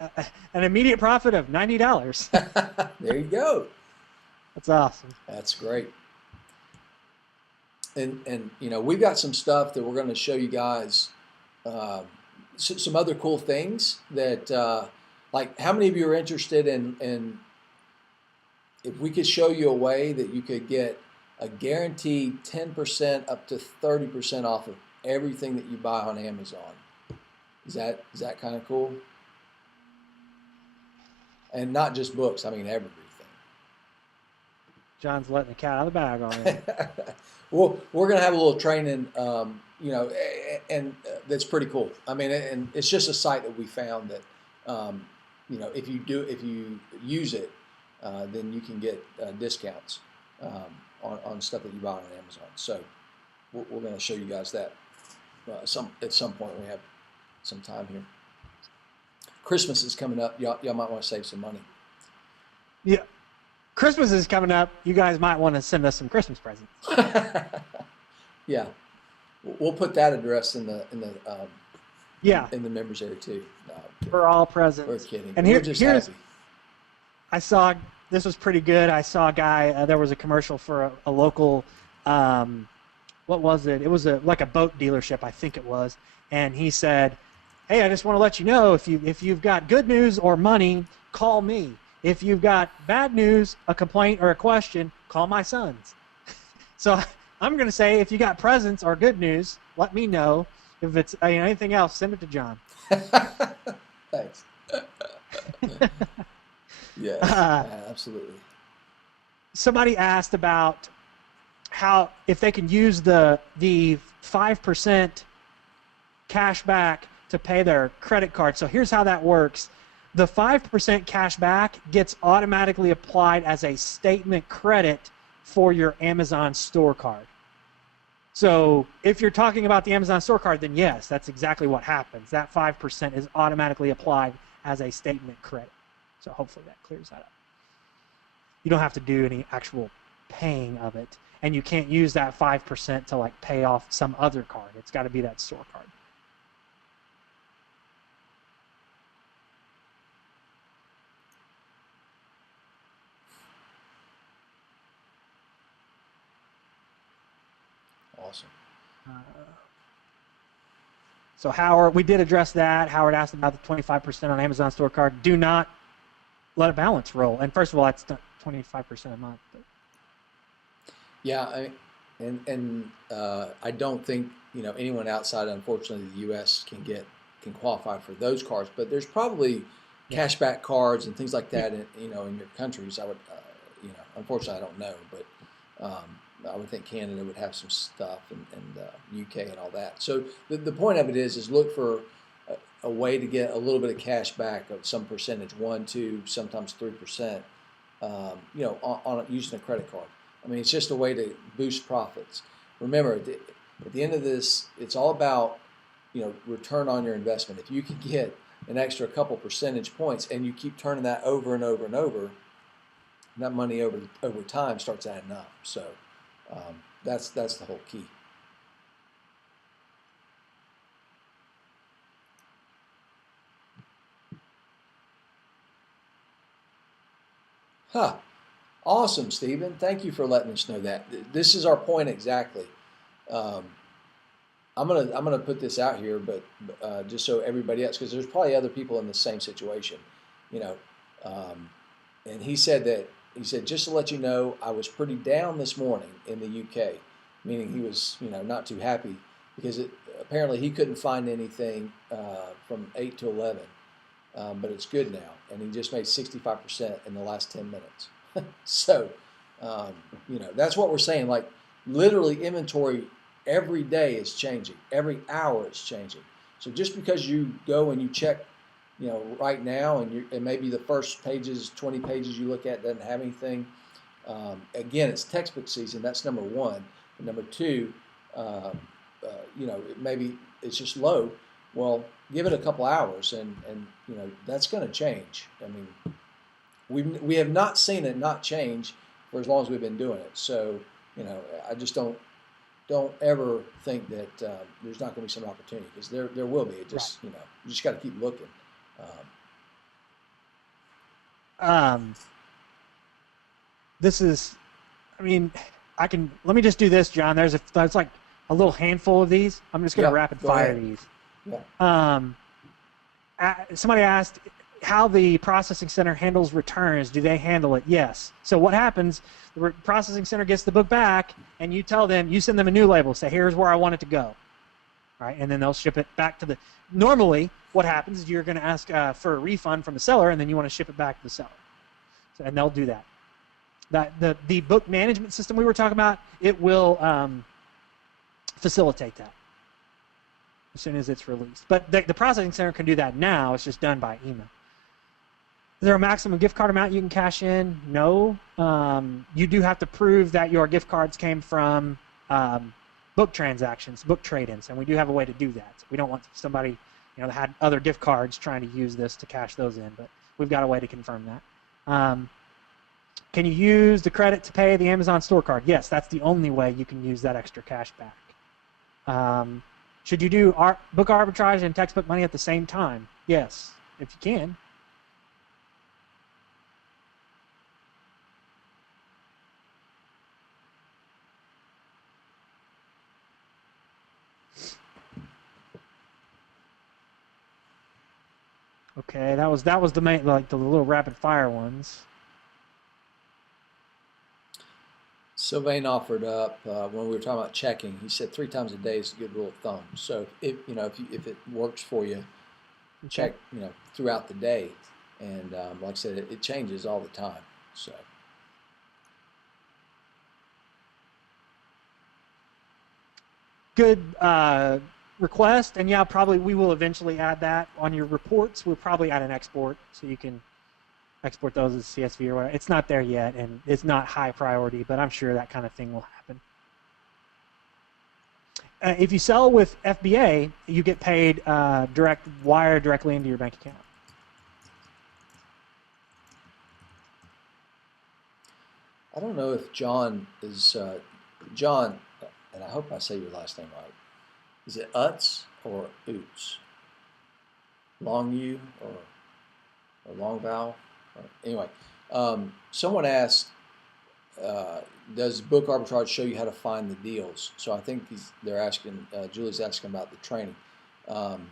an immediate profit of $90. There you go. That's awesome. That's great. And we've got some stuff that we're going to show you guys, some other cool things that, like, how many of you are interested in if we could show you a way that you could get a guaranteed 10% up to 30% off of everything that you buy on Amazon? Is that kind of cool? And not just books, I mean everything. John's letting the cat out of the bag on it. Well, we're going to have a little training, and that's pretty cool. I mean, and it's just a site that we found that, if you use it, then you can get discounts on stuff that you buy on Amazon. So we're going to show you guys that at some point when we have some time here. Christmas is coming up. Y'all might want to save some money. Yeah. Christmas is coming up. You guys might want to send us some Christmas presents. Yeah, we'll put that address in the members area too. No, for all presents. We're kidding. And here's happy. I saw this was pretty good. I saw a guy. There was a commercial for a local. What was it? It was like a boat dealership, I think it was. and he said, "Hey, I just want to let you know if you've got good news or money, call me. If you've got bad news, a complaint or a question, call my sons." So I'm going to say, if you got presents or good news, let me know. If it's anything else, send it to John. Thanks. Yes, absolutely. Somebody asked about how if they can use the 5% cash back to pay their credit card. So here's how that works. The 5% cash back gets automatically applied as a statement credit for your Amazon store card. So if you're talking about the Amazon store card, then yes, that's exactly what happens. That 5% is automatically applied as a statement credit. So hopefully that clears that up. You don't have to do any actual paying of it, and you can't use that 5% to like pay off some other card. It's got to be that store card. Awesome. So Howard, we did address that. Howard asked about the 25% on Amazon store card. Do not let a balance roll. And first of all, that's 25% a month. But. Yeah, I don't think anyone outside, unfortunately, the U.S. can qualify for those cards. But there's probably cashback cards and things like that in your countries. I would, unfortunately, I don't know, but I would think Canada would have some stuff, and UK and all that. So the point of it is look for a way to get a little bit of cash back of some percentage, 1, 2, sometimes 3%, on using a credit card. I mean, it's just a way to boost profits. Remember, at the end of this, it's all about return on your investment. If you can get an extra couple percentage points and you keep turning that over and over and over, that money over time starts adding up. So that's the whole key. Huh. Awesome, Stephen. Thank you for letting us know that. This is our point exactly. I'm gonna put this out here, but just so everybody else, because there's probably other people in the same situation, and he said just to let you know, I was pretty down this morning in the UK, meaning he was not too happy because apparently he couldn't find anything from 8 to 11, but it's good now, and he just made 65% in the last 10 minutes. So, that's what we're saying. Like, literally, inventory every day is changing. Every hour is changing. So just because you go and you check, right now, and maybe the first 20 pages you look at doesn't have anything. Again, it's textbook season. That's number one. And number two, maybe it's just low. Well, give it a couple hours, and that's going to change. I mean, we have not seen it not change for as long as we've been doing it. So, I just don't ever think that there's not going to be some opportunity, because there will be. It just you just got to keep looking. This is, I mean, let me just do this, John. There's like a little handful of these. I'm just going to rapid fire these. Yeah. Somebody asked how the processing center handles returns. Do they handle it? Yes. So what happens, the processing center gets the book back, and you send them a new label. Say, here's where I want it to go. Right? And then they'll ship it back to normally what happens is you're going to ask for a refund from the seller, and then you want to ship it back to the seller. So, and they'll do that. The book management system we were talking about, it will facilitate that as soon as it's released. But the processing center can do that now. It's just done by email. Is there a maximum gift card amount you can cash in? No. You do have to prove that your gift cards came from book transactions, book trade-ins, and we do have a way to do that. So we don't want somebody that had other gift cards trying to use this to cash those in, but we've got a way to confirm that. Can you use the credit to pay the Amazon store card? Yes, that's the only way you can use that extra cash back. Should you do book arbitrage and textbook money at the same time? Yes, if you can. Okay, that was the main, like the little rapid fire ones. Sylvain offered up when we were talking about checking. He said 3 times a day is a good rule of thumb. So if if it works for you, Okay. check throughout the day. And like I said, it changes all the time. So Good request, and yeah, probably we will eventually add that on your reports. We'll probably add an export so you can export those as CSV or whatever. It's not there yet, and it's not high priority, but I'm sure that kind of thing will happen. If you sell with FBA, you get paid direct wire directly into your bank account. I don't know if John is John, and I hope I say your last name right. Is it Utz or Oots? Long U or long vowel? Anyway, someone asked, does book arbitrage show you how to find the deals? So I think they're asking. Julie's asking about the training. From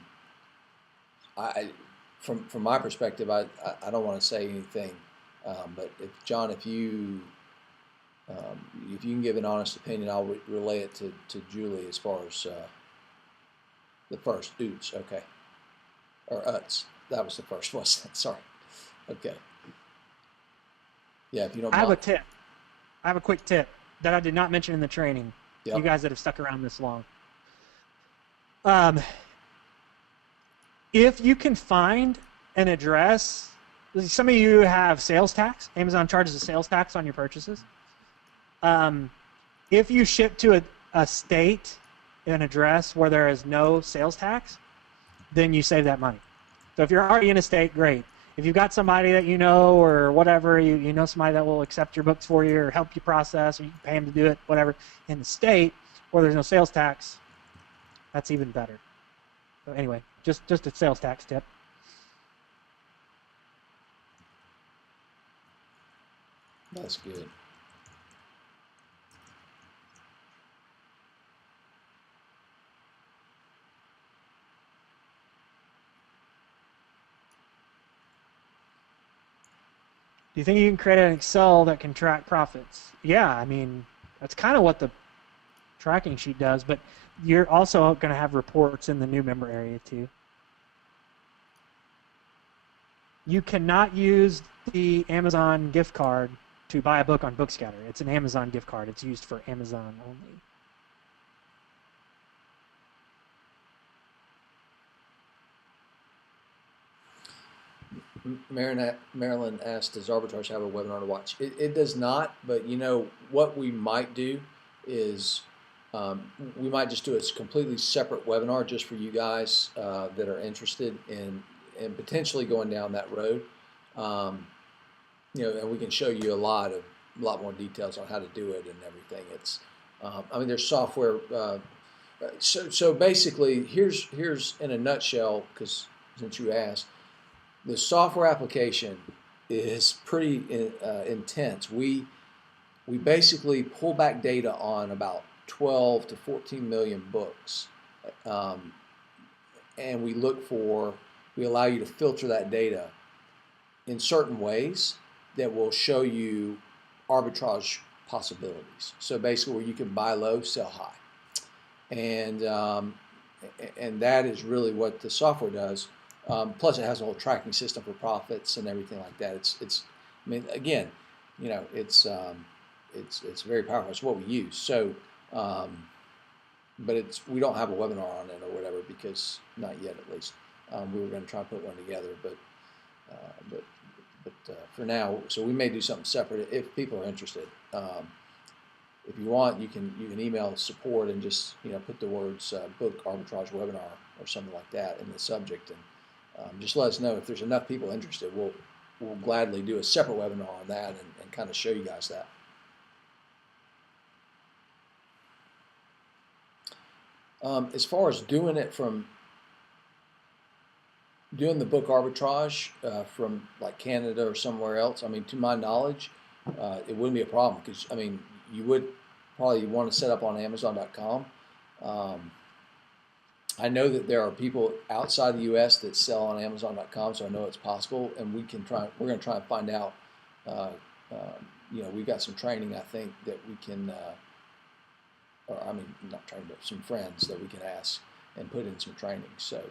my perspective, I don't want to say anything, but if John, if you can give an honest opinion, I'll relay it to Julie as far as the first Oots, okay, or Utz. That was the first one. Sorry. Okay. Yeah, if you don't I have mind. a tip. I have a quick tip that I did not mention in the training. Yep. You guys that have stuck around this long. If you can find an address, some of you have sales tax. Amazon charges a sales tax on your purchases. If you ship to a state, an address where there is no sales tax, then you save that money. So if you're already in a state, great. If you've got somebody that you know or whatever, you know somebody that will accept your books for you or help you process, or you can pay them to do it, whatever, in the state where there's no sales tax, that's even better. So anyway, just a sales tax tip. That's good. Do you think you can create an Excel that can track profits? Yeah, I mean, that's kind of what the tracking sheet does, but you're also going to have reports in the new member area too. You cannot use the Amazon gift card to buy a book on Bookscatter. It's an Amazon gift card. It's used for Amazon only. Marilyn asked, does Arbitrage have a webinar to watch? It does not, but what we might do is we might just do a completely separate webinar just for you guys that are interested in potentially going down that road. And we can show you a lot more details on how to do it and everything. It's I mean, there's software. So basically, here's in a nutshell, because since you asked. The software application is pretty intense. We basically pull back data on about 12 to 14 million books, and we allow you to filter that data in certain ways that will show you arbitrage possibilities. So basically, where you can buy low, sell high, and that is really what the software does. Plus, it has a whole tracking system for profits and everything like that. It's I mean, again, it's very powerful. It's what we use. So, but we don't have a webinar on it or whatever, because not yet, at least. We were going to try and put one together, but for now, so we may do something separate if people are interested. If you want, you can email support and just put the words book arbitrage webinar or something like that in the subject, and just let us know if there's enough people interested. We'll gladly do a separate webinar on that and kind of show you guys that. As far as doing the book arbitrage from like Canada or somewhere else, I mean, to my knowledge, it wouldn't be a problem, because I mean, you would probably want to set up on Amazon.com. I know that there are people outside the U.S. that sell on Amazon.com, so I know it's possible, and we're going to try and find out. We've got some training, I think, that we can, or I mean, not training, but some friends that we can ask and put in some training. So